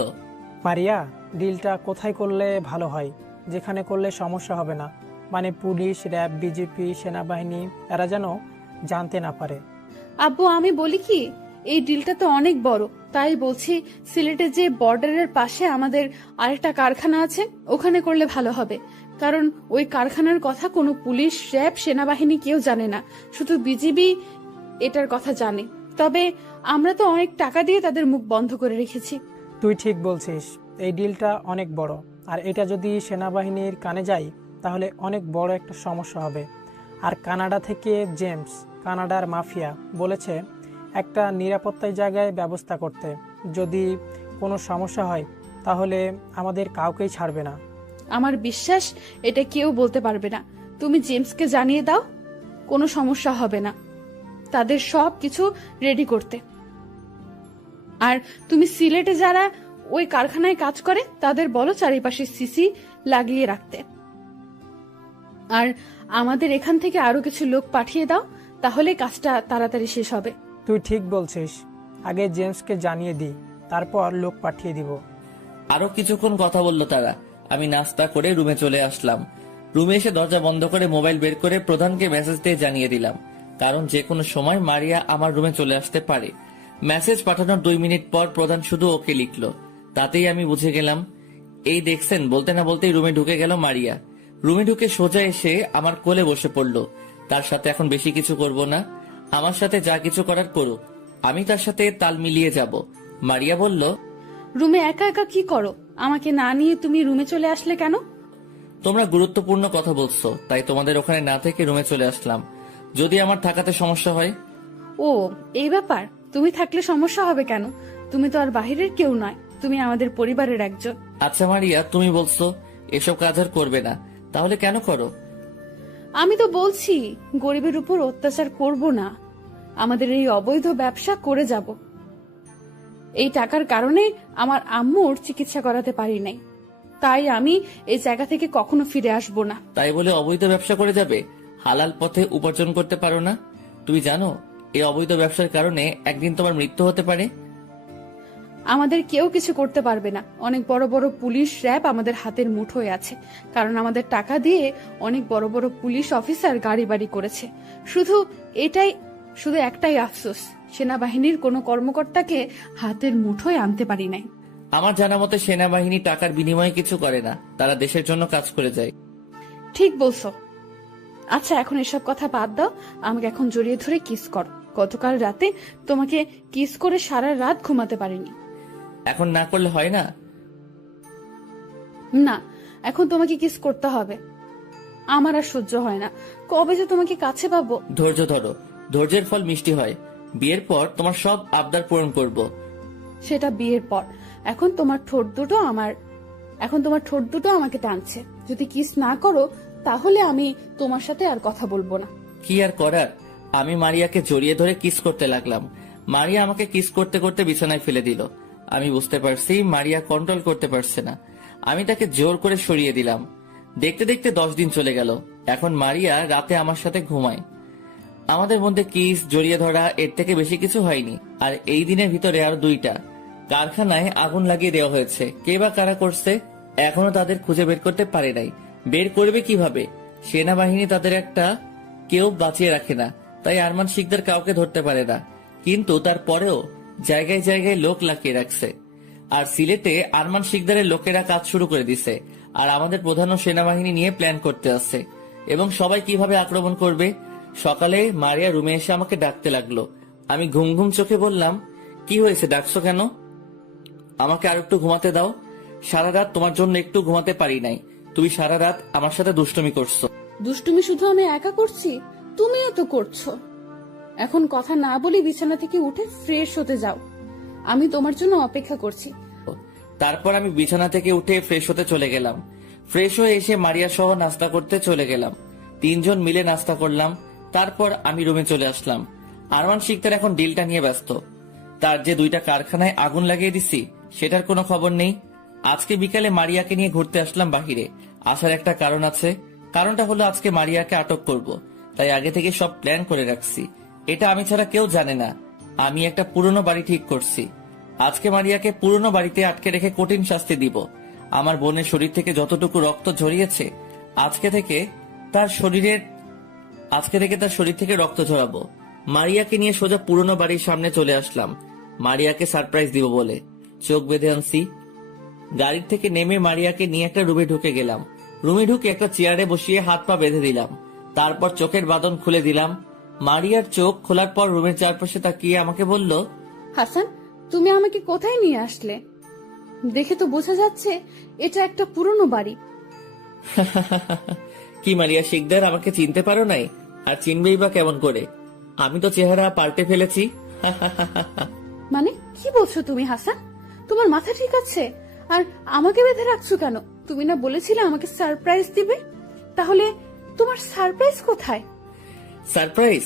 মারিয়া, ডিলটা কোথায় করলে ভালো হয়, যেখানে করলে সমস্যা হবে না, মানে পুলিশ, র্যাব, বিজেপি, সেনাবাহিনী এরা যেন জানতে না পারে। আব্বু আমি বলি কি, এই ডিলটা তো অনেক বড়, তাই বলছি সিলেটে যে বর্ডারের পাশে আমাদের আরেকটা কারখানা আছে ওখানে করলে ভালো হবে। কারণ ওই কারখানার কথা কোনো পুলিশ, র্যাব, সেনাবাহিনী কেউ জানে না, শুধু বিজিবি এটার কথা জানে। তবে আমরা তো অনেক টাকা দিয়ে তাদের মুখ বন্ধ করে রেখেছি। তুই ঠিক বলছিস, এই ডিলটা অনেক বড়, আর এটা যদি সেনাবাহিনীর কানে যায় তাহলে অনেক বড় একটা সমস্যা হবে। আর কানাডা থেকে জেমস, কানাডার মাফিয়া, বলেছে একটা নিরাপত্তার জায়গায় ব্যবস্থা করতে, যদি কোনো সমস্যা হয় তাহলে আমাদের কাউকেই ছাড়বে না। আমার বিশ্বাস এটা কেউ বলতে পারবে না। তুমি জেমসকে জানিয়ে দাও, কোনো সমস্যা হবে না তাদের সব কিছু রেডি করতে। আর তুমি সিলেটে যারা ওই কারখানায় কাজ করে তাদের বলো চারিপাশে সিসি লাগিয়ে রাখতে। আর আমাদের এখান থেকে আরো কিছু লোক পাঠিয়ে দাও, তাহলে কাজটা তাড়াতাড়ি শেষ হবে। তুই ঠিক বলছিস, আগে জেমসকে জানিয়ে দিই, তারপর লোক পাঠিয়ে দিব। আরো কিছুক্ষণ কথা বলল তারা। আমি নাস্তা করে রুমে চলে আসলাম। রুমে এসে দরজা বন্ধ করে মোবাইল বের করে প্রধানকে মেসেজ দিয়ে জানিয়ে দিলাম, কারণ যে কোনো সময় মারিয়া আমার রুমে চলে আসতে পারে। মেসেজ পাঠানোর 2 মিনিট পর প্রধান শুধু ওকে লিখলো, তাতেই আমি বুঝে গেলাম। এই দেখছেন, বলতে না বলতেই রুমে ঢুকে গেল মারিয়া। রুমে ঢুকে সোজা এসে আমার কোলে বসে পড়লো। তার সাথে এখন বেশি কিছু করব না, আমার সাথে যা কিছু করার করুক, আমি তার সাথে তাল মিলিয়ে যাব। মারিয়া বলল, রুমে একা একা কি করো? আমাকে না নিয়ে তুমি রুমে চলে আসলে কেন? তোমরা গুরুত্বপূর্ণ কথা বলছো, তাই তোমাদের ওখানে না থেকে রুমে চলে আসলাম, যদি আমার থাকাতে সমস্যা হয়। ও, এই ব্যাপার। তুমি থাকলে সমস্যা হবে কেন? তুমি তো আর বাহিরের কেউ নয়, তুমি আমাদের পরিবারের একজন। আচ্ছা মারিয়া, তুমি বলছো এসব কাজ আর করবে না, তাহলে কেন করো? আমি তো বলছি গরিবের উপর অত্যাচার করব না, আমাদের এই অবৈধ ব্যবসা করে যাব। এই টাকার কারণে আমার আম্মুর চিকিৎসা করাতে পারি নাই, তাই আমি এই জায়গা থেকে কখনো ফিরে আসব না। তাই বলে অবৈধ ব্যবসা করে যাবে? হালাল পথে উপার্জন করতে পারো না? তুমি জানো এই অবৈধ ব্যবসার কারণে একদিন তোমার মৃত্যু হতে পারে। আমাদের কেউ কিছু করতে পারবে না। অনেক বড় বড় পুলিশ র্যাব আমাদের হাতের মুঠোয় আছে, কারণ আমাদের টাকা দিয়ে অনেক বড় বড় পুলিশ অফিসার গাড়ি বাড়ি করেছে। শুধু একটাই আফসোস, সেনাবাহিনীর কোনো কর্মকর্তাকে হাতের মুঠোয় আনতে পারি নাই। আমার জানা মতে সেনাবাহিনী টাকার বিনিময়ে কিছু করে না, তারা দেশের জন্য কাজ করে যায়। ঠিক বলছো। আচ্ছা, এখন এসব কথা বাদ দাও, আমাকে এখন জড়িয়ে ধরে কিস করো। গতকাল রাতে তোমাকে কিস করে সারা রাত ঘুমাতে পারিনি। এখন না করলে হয় না? না, এখন তোমাকে কিস করতে হবে। আমার আর সহ্য হয় না, কবে যে তোমাকে কাছে পাবো। ধৈর্য ধরো, ধৈর্যের ফল মিষ্টি হয়। বিয়ের পর তোমার সব আবদার পূরণ করব। সেটা বিয়ের পর। এখন তোমার ঠোঁট দুটো আমাকে টানছে। যদি কিস না করো তাহলে আমি তোমার সাথে আর কথা বলবো না। কি আর করার, আমি মারিয়াকে জড়িয়ে ধরে কিস করতে লাগলাম। মারিয়া আমাকে কিস করতে করতে বিছানায় ফেলে দিল। আমি বুঝতে পারছি মারিয়া কন্ট্রোল করতে পারছে না। আমি তাকে জোর করে সরিয়ে দিলাম। দেখতে দেখতে 10 দিন চলে গেল। এখন মারিয়া রাতে আমার সাথে ঘুমায়। আমাদের মধ্যে কিস, জড়িয়ে ধরা, এর থেকে বেশি কিছু হয়নি। আর এই দিনের ভিতরে আর 2টা কারখানায় আগুন লাগিয়ে দেওয়া হয়েছে। কে বা কারা করছে এখনো তাদের খুঁজে বের করতে পারে নাই। বের করবে কিভাবে? সেনাবাহিনী তাদের একটা কেউ বাঁচিয়ে রাখে না, তাই আরমান শিকদার কাউকে ধরতে পারে না। কিন্তু তারপরেও জায়গায় জায়গায় লোক লাগিয়ে রাখছে। আর সিলেটে আরমান শিকদারের লোকেরা কাজ শুরু করে দিছে। আর আমাদের প্রধান সেনাবাহিনী নিয়ে প্ল্যান করতে আসছে, এবং সবাই কিভাবে আক্রমণ করবে। সকালে মারিয়া রুমে এসে আমাকে ডাকতে লাগলো। আমি ঘুম ঘুম চোখে বললাম, কি হয়েছে, ডাকছো কেন? আমাকে আর একটু ঘুমাতে দাও। সারা রাত তোমার জন্য একটু ঘুমাতে পারি নাই। তুমি সারা রাত আমার সাথে দুষ্টুমি করছো। দুষ্টুমি শুধু আমি একা করছি? তুমিও তো করছো। এখন কথা না বলে বিছানা থেকে উঠে ফ্রেশ হতে যাও, আমি তোমার জন্য অপেক্ষা করছি। তারপর আমি বিছানা থেকে উঠে ফ্রেশ হতে চলে গেলাম। ফ্রেশ হয়ে এসে মারিয়া সহ নাস্তা করতে চলে গেলাম। 3 জন মিলে নাস্তা করলাম। তারপর আমি রুমে চলে আসলাম। আরমান শিকদার এখন ডিলটা নিয়ে ব্যস্ত। তার যে 2টা কারখানায় আগুন লাগিয়ে দিছি সেটার কোনো খবর নেই। আজকে বিকালে মারিয়াকে নিয়ে ঘুরতে আসলাম বাহিরে। আসার একটা কারণ আছে। কারণটা হলো আজকে মারিয়াকে আটক করব, তাই আগে থেকে সব প্ল্যান করে রাখছি। এটা আমি ছাড়া কেউ জানে না। আমি একটা পুরনো বাড়ি ঠিক করছি। আজকে মারিয়াকে পুরনো বাড়িতে আটকে রেখে কঠিন শাস্তি দিব। আমার বোনের শরীর থেকে যতটুকু রক্ত ঝরিয়েছে আজকে থেকে তার শরীর থেকে রক্ত ঝরাবো। মারিয়াকে নিয়ে সোজা পুরনো বাড়ির সামনে চলে আসলাম মারিয়াকে সারপ্রাইজ দিব বলে। চোখ বেঁধে আনছি। গাড়ির থেকে নেমে মারিয়াকে নিয়ে একটা রুমে ঢুকে গেলাম। রুমে ঢুকে একটা চেয়ারে বসিয়ে হাত পা বেঁধে দিলাম। তারপর চোখের বাঁধন খুলে দিলাম। মারিয়ার চোখ খোলার পর রুমের চারপাশে তাকিয়ে আমাকে বলল, হাসান, তুমি আমাকে কোথায় নিয়ে আসলে? দেখে তো বোঝা যাচ্ছে এটা একটা পুরনো বাড়ি। কি মারিয়া শিকদার, আমাকে চিনতে পারো নাই? আর চিনবেই বা কেমন করে? আমি তো চেহারা পাল্টে ফেলেছি। মানে কি বলছো তুমি হাসান? তোমার মাথা ঠিক আছে? আর আমাকে বেঁধে রাখছো কেন? তুমি না বলেছিলে আমাকে সারপ্রাইজ দিবে? তাহলে তোমার সারপ্রাইজ কোথায়? সারপ্রাইজ?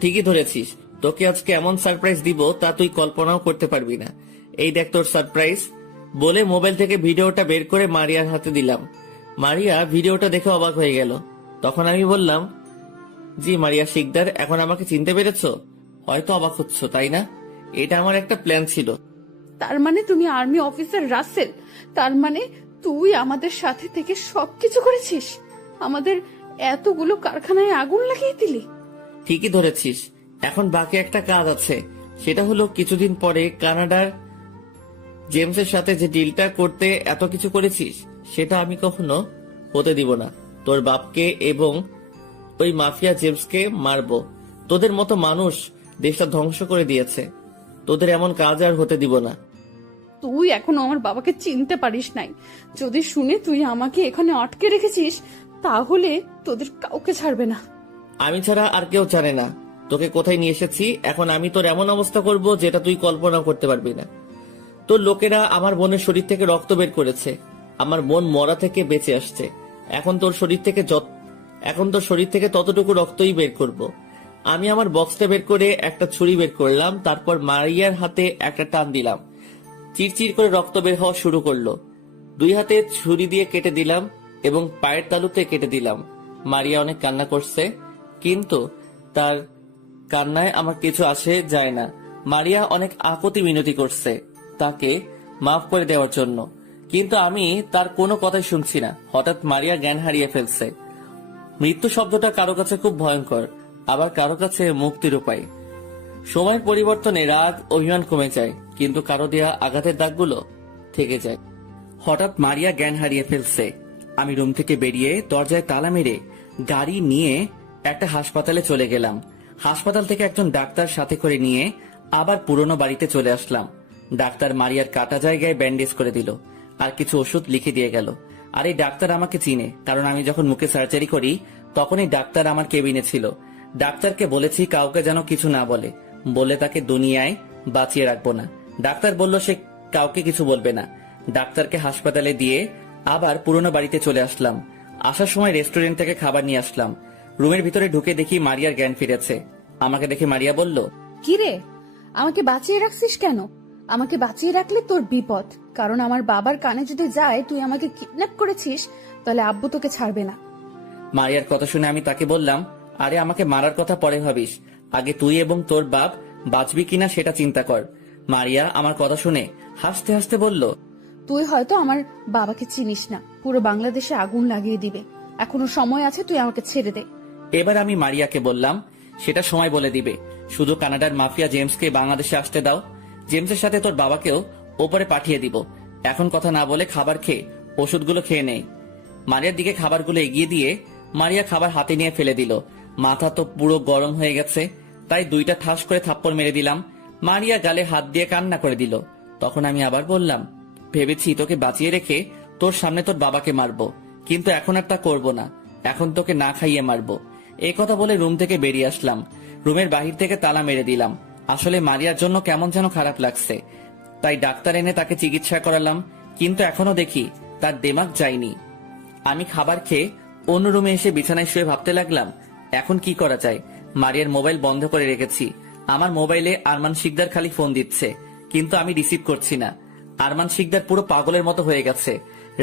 ঠিকই ধরেছিস। তোকে আজকে এমন সারপ্রাইজ দিব তা তুই কল্পনাও করতে পারবি না। এই দেখ তোর সারপ্রাইজ। বলে মোবাইল থেকে ভিডিওটা বের করে মারিয়ার হাতে দিলাম। মারিয়া ভিডিওটা দেখে অবাক হয়ে গেল। তখন আমি বললাম, জি মারিয়া শিকদার, এখন আমাকে চিনতে পেরেছো? হয়তো অবাক হচ্ছ, তাই না? এটা আমার একটা প্ল্যান ছিল। তার মানে তুমি আর্মি অফিসার রাসেল? তার মানে তুই আমাদের সাথে থেকে সবকিছু করেছিস? আমাদের এতগুলো কারখানায় আগুন লাগিয়ে দিলি। ঠিকই ধরেছিস। এখন বাকি একটা কাজ আছে, সেটা হলো কিছুদিন পরে কানাডার জেমসের সাথে যে ডিলটা করতে এত কিছু করেছিস, সেটা আমি কখনো হতে দিব না। তোর বাপকে এবং ওই মাফিয়া জেমসকে মারবো। তোদের মতো মানুষ দেশটা ধ্বংস করে দিয়েছে, তোদের এমন কাজ আর হতে দিব না। তুই এখনো আমার বাবাকে চিনতে পারিস নাই। যদি শুনে তুই আমাকে এখানে আটকে রেখেছিস, তাহলে তোদের কাউকে ছাড়বে না। আমি ছাড়া আর কেউ জানে না তোকে কোথায় নিয়ে এসেছি। এখন আমি তোর এমন অবস্থা করব যেটা তুই কল্পনা করতে পারবি না। তোর লোকেরা আমার বোনের শরীর থেকে রক্ত বের করেছে, আমার বোন মরা থেকে বেঁচে আসছে। এখন তোর শরীর থেকে ততটুকু রক্তই বের করব। আমি আমার বক্সটা বের করে একটা ছুরি বের করলাম, তারপর মারিয়ার হাতে একটা টান দিলাম। চিরচির করে রক্ত বের হওয়া শুরু করলো। দুই হাতে ছুরি দিয়ে কেটে দিলাম এবং পায়ের তালুতে কেটে দিলাম। মারিয়া অনেক কান্না করছে, কিন্তু তার কান্নায় আমার কিছু আসে যায় না। মারিয়া অনেক আপত্তি মিনতি করছে তাকে মাফ করে দেওয়ার জন্য, কিন্তু আমি তার কোনো কথাই শুনছি না। হঠাৎ মারিয়া জ্ঞান হারিয়ে ফেলছে। মৃত্যু শব্দটা কারো কাছে খুব ভয়ঙ্কর, আবার কারো কাছে মুক্তির উপায়। সময়ের পরিবর্তনে রাগ অভিমান কমে যায়, কিন্তু কারো দেয়া আঘাতের দাগগুলো থেকে যায়। হঠাৎ মারিয়া জ্ঞান হারিয়ে ফেলছে। আমি রুম থেকে বেরিয়ে দরজায় তালা মেরে গাড়ি নিয়ে একটা হাসপাতালে চলে গেলাম। হাসপাতাল থেকে একজন ডাক্তার সাথে করে নিয়ে আবার পুরনো বাড়িতে চলে আসলাম। ডাক্তার মারিয়ার কাটা জায়গায় ব্যান্ডেজ করে দিল আর কিছু ওষুধ লিখে দিয়ে গেল। আর এই ডাক্তার আমাকে চিনে, কারণ আমি যখন মুখে সার্জারি করি তখন এই ডাক্তার আমার কেবিনে ছিল। ডাক্তারকে বলেছি কাউকে যেন কিছু না বলে, বলে তাকে দুনিয়ায় বাঁচিয়ে রাখবো না। ডাক্তার বলল সে কাউকে কিছু বলবে না। ডাক্তারকে হাসপাতালে দিয়ে আবার পুরনো বাড়িতে চলে আসলাম। আসার সময় রেস্টুরেন্ট থেকে খাবার নিয়ে আসলাম। রুমের ভিতরে ঢুকে দেখি মারিয়ার জ্ঞান ফিরেছে। আমাকে দেখে মারিয়া বলল, কিরে, আমাকে বাঁচিয়ে রাখছিস কেন? আমাকে বাঁচিয়ে রাখলে তোর বিপদ, কারণ আমার বাবার কানে যদি যায় তুই আমাকে কিডন্যাপ করেছিস, তাহলে আব্বু তোকে ছাড়বে না। মারিয়ার কথা শুনে আমি তাকে বললাম, আরে আমাকে মারার কথা পরে ভাবিস, আগে তুই এবং তোর বাপ বাঁচবি কিনা সেটা চিন্তা কর। মারিয়া আমার কথা শুনে হাসতে হাসতে বলল, তুই হয়তো আমার বাবাকে চিনিস না, পুরো বাংলাদেশে আগুন লাগিয়ে দিবে। এখনো সময় আছে, তুই আমাকে ছেড়ে দে। এবার আমি মারিয়াকে বললাম, সেটা সময় বলে দিবে। শুধু কানাডার মাফিয়া জেমসকে বাংলাদেশে আসতে দাও, জেমসের সাথে তোর বাবাকেও ওপরে পাঠিয়ে দিব। এখন কথা না বলে খাবার খেয়ে ওষুধগুলো খেয়ে নেই। মারিয়ার দিকে খাবারগুলো এগিয়ে দিয়ে মারিয়া খাবার হাতে নিয়ে ফেলে দিল। মাথা তো পুরো গরম হয়ে গেছে, তাই দুইটা ঠাস করে থাপ্পড় মেরে দিলাম। মারিয়া গালে হাত দিয়ে কান্না করে দিল। তখন আমি আবার বললাম, ভেবেছি তোকে বাঁচিয়ে রেখে তোর সামনে তোর বাবাকে মারবো, কিন্তু এখন আর তা করবো না। এখন তোকে না খাইয়ে মারবো। এই কথা বলে রুম থেকে বেরিয়ে আসলাম। রুমের বাহির থেকে তালা মেরে দিলাম। আসলে মারিয়ার জন্য কেমন যেন খারাপ লাগছে, তাই ডাক্তার এনে তাকে চিকিৎসা করালাম, কিন্তু এখনো দেখি তার দিমাগ যায়নি। আমি খাবার খেয়ে অন্য রুমে এসে বিছানায় শুয়ে ভাবতে লাগলাম, এখন কি করা যায়। মারিয়ার মোবাইল বন্ধ করে রেখেছি। আমার মোবাইলে আরমান শিকদার খালি ফোন দিচ্ছে, কিন্তু আমি রিসিভ করছি না। আরমান শিকদার পুরো পাগলের মতো হয়ে গেছে।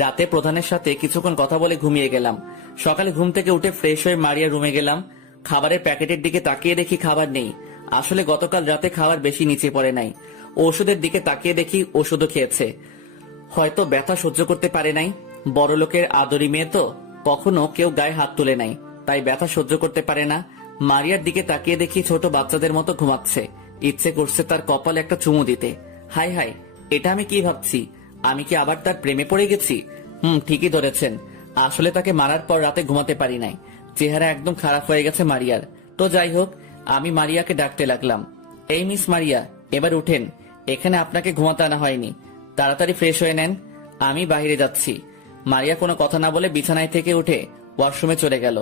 রাতে প্রধানের সাথে কিছুক্ষণ কথা বলে ঘুমিয়ে গেলাম। সকালে ঘুম থেকে উঠে ফ্রেশ হয়ে মারিয়ার রুমে গেলাম। খাবারের প্যাকেটের দিকে তাকিয়ে দেখি খাবার নেই। আসলে গতকাল রাতে খাবার বেশি নিচে পড়ে নাই। ওষুধের দিকে তাকিয়ে দেখি ওষুধও খেয়েছে। হয়তো ব্যথা সহ্য করতে পারে নাই। বড় লোকের আদরি মেয়ে তো, কখনো কেউ গায়ে হাত তুলে নাই, তাই ব্যথা সহ্য করতে পারে না। মারিয়ার দিকে তাকিয়ে দেখি ছোট বাচ্চাদের মতো ঘুমাচ্ছে। ইচ্ছে করছে তার কপালে একটা চুমু দিতে। হাই হাই, এটা আমি কি ভাবছি? আমি কি আবার তার প্রেমে পড়ে গেছি? ঠিকই ধরেছেন। আসলে তাকে মারার পর রাতে ঘুমাতে পারি নাই। চেহারা একদম খারাপ হয়ে গেছে মারিয়ার। তো যাই হোক, আমি মারিয়াকে ডাকতে লাগলাম, এই মিস মারিয়া, এবার উঠেন। এখানে আপনাকে ঘুমাতে আনা হয়নি, তাড়াতাড়ি ফ্রেশ হয়ে নেন, আমি বাইরে যাচ্ছি। মারিয়া কোনো কথা না বলে বিছানায় থেকে উঠে ওয়াশরুমে চলে গেল।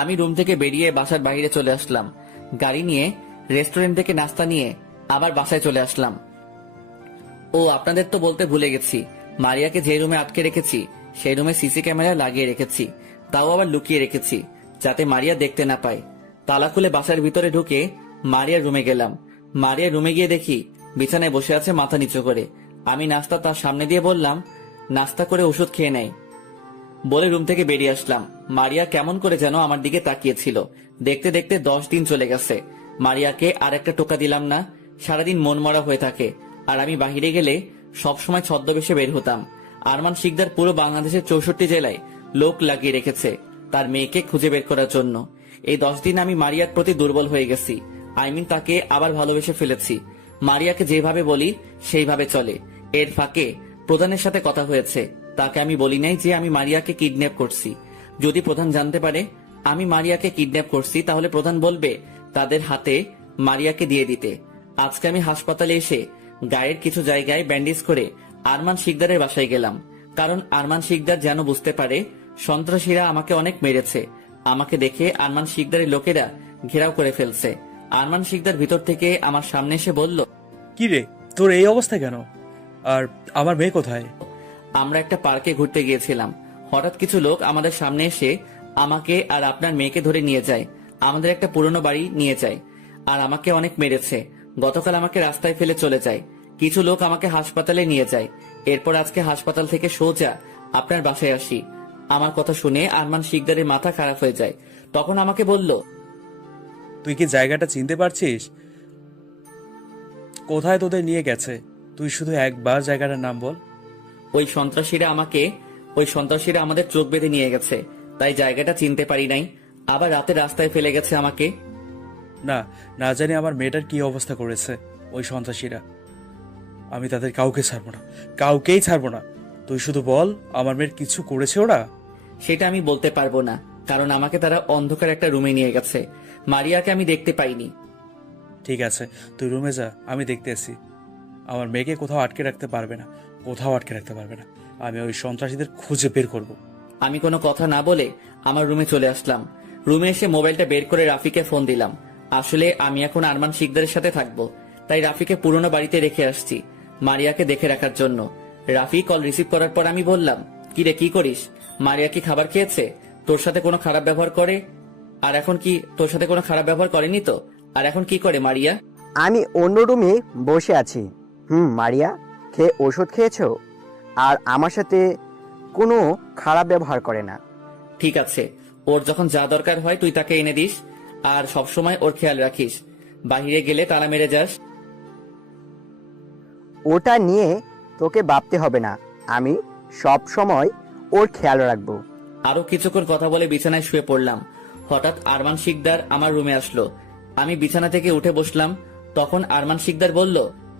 আমি রুম থেকে বেরিয়ে বাসার বাইরে চলে আসলাম। গাড়ি নিয়ে রেস্টুরেন্ট থেকে নাস্তা নিয়ে আবার বাসায় চলে আসলাম। ও আপনাদের তো বলতে ভুলে গেছি, মারিয়াকে যে রুমে আটকে রেখেছি সেই রুমে সিসি ক্যামেরা লাগিয়ে রেখেছি, তাও আবার লুকিয়ে রেখেছি যাতে মারিয়া দেখতে না পায়। তালা খুলে বাসার ভিতরে ঢুকে মারিয়ার রুমে গেলাম। মারিয়ার রুমে গিয়ে দেখি বিছানায় বসে আছে মাথা নিচু করে। আমি নাস্তা তার সামনে দিয়ে বললাম, নাস্তা করে ওষুধ খেয়ে নেয় বলে রুম থেকে বেরিয়ে আসলাম। মারিয়া কেমন করে যেন আমার দিকে তাকিয়েছিল। দেখতে দেখতে 10 দিন চলে গেছে। মারিয়াকে আর একটা টোকা দিলাম না। সারাদিন মন মরা হয়ে থাকে, আর আমি বাহিরে গেলে সবসময় ছদ্মবেশে বের হতাম। আরমান শিকদার পুরো বাংলাদেশের 64 জেলায় লোক লাগিয়ে রেখেছে। তার মেয়েকে খুঁজে বের করার জন্য। এই 10 দিন আমি মারিয়ার প্রতি দুর্বল হয়ে গেছি। তাকে আবার ভালোবেসে ফেলেছি। মারিয়াকে যেভাবে বলি সেইভাবে চলে। এর ফাঁকে প্রধানের সাথে কথা হয়েছে। তাকে আমি বলি নাই যে আমি মারিয়াকে কিডন্যাপ করছি। যদি প্রধান জানতে পারে আমি মারিয়াকে কিডন্যাপ করছি, তাহলে প্রধান বলবে তাদের হাতে মারিয়াকে দিয়ে দিতে। আজকে আমি হাসপাতালে এসে গায়ের কিছু জায়গায় ব্যান্ডেজ করে আরমান শিকদারের বাসায় গেলাম, কারণ আরমান শিকদার যেন বুঝতে পারে সন্ত্রাসীরা আমাকে অনেক মেরেছে। আমাকে দেখে আরমান শিকদারের লোকেরা ঘেরাও করে ফেলছে। আরমান শিকদার ভিতর থেকে আমার সামনে এসে বলল, কি রে, তোর এই অবস্থা কেন? আর আমার মেয়ে কোথায়? আমরা একটা পার্কে ঘুরতে গিয়েছিলাম। হঠাৎ কিছু লোক আমাদের সামনে এসে আমাকে আর আপনার মেয়েকে ধরে নিয়ে যায়। আমাদের একটা পুরনো বাড়ি নিয়ে যায় আর আমাকে অনেক মেরেছে। গতকাল আমাকে রাস্তায় ফেলে চলে যায়। কিছু লোক আমাকে হাসপাতালে নিয়ে যায়। এরপর আজকে হাসপাতাল থেকে সোজা আপনার বাসায় আসি। আমার কথা শুনে আরমান শিকদারের মাথা খারাপ হয়ে যায়। তখন আমাকে বলল, তুই কি জায়গাটা চিনতে পারছিস? কোথায় তোদের নিয়ে গেছে? তুই শুধু একবার জায়গাটার নাম বল। ওই সন্ত্রাসীরা আমাদের চোখ বেঁধে নিয়ে গেছে, তাই জায়গাটা চিনতে পারি নাই। আবার রাতে রাস্তায় ফেলে গেছে আমাকে। না, না জানি আমার মেয়েটার কি অবস্থা করেছে ওই সন্ত্রাসীরা। আমি তাদের কাউকে ছাড়বো না, কাউকেই ছাড়বো না। তুই শুধু বল, আমার মেয়ের কিছু করেছে ওরা? সেটা আমি বলতে পারবো না, কারণ আমাকে তারা অন্ধকার একটা রুমে নিয়ে গেছে। মারিয়াকে আমি দেখতে পাইনি। ঠিক আছে, তুই রুমে যা, আমি দেখতেছি। আমার মেয়েকে কোথাও আটকে রাখতে পারবে না, কোথাও আটকে রাখতে পারবে না। আমি ওই সন্ত্রাসীদের খুঁজে বের করব। আমি কোনো কথা না বলে আমার রুমে চলে আসলাম। রুমে এসে মোবাইলটা বের করে রাফিকে ফোন দিলাম। আসলে আমি এখন আরমান শিকদারের সাথে থাকবো, তাই রাফিকে পুরনো বাড়িতে রেখে আসছি মারিয়াকে দেখে রাখার জন্য। রাফি কল রিসিভ করার পর আমি বললাম, কি রে, কি করিস? মারিয়া কি খাবার খেয়েছে? তোর সাথে কোনো খারাপ ব্যবহার করে? আর এখন কি তোর সাথে কোনো খারাপ ব্যবহার করেনি তো? আর এখন কি করে মারিয়া? আমি অন্য রুমে বসে আছি। মারিয়া, খেয়ে ওষুধ খেয়েছো? আর আমার সাথে কোনো খারাপ ব্যবহার করে না। ঠিক আছে, ওর যখন যা দরকার হয় তুই তাকে এনে দিস, আর সবসময় ওর খেয়াল রাখিস। বাহিরে গেলে তালা মেরে যাস। ওটা নিয়ে তোকে ভাবতে হবে না, আমি সব সময় ওর খেয়াল রাখবো। আরো কিছুক্ষণ কথা বলে বিছানায় শুয়ে পড়লাম। হঠাৎ আরমান শিকদার আমার রুমে আসলো। আমি বিছানা থেকে উঠে বসলাম। তখন আরমান শিকদার বলল,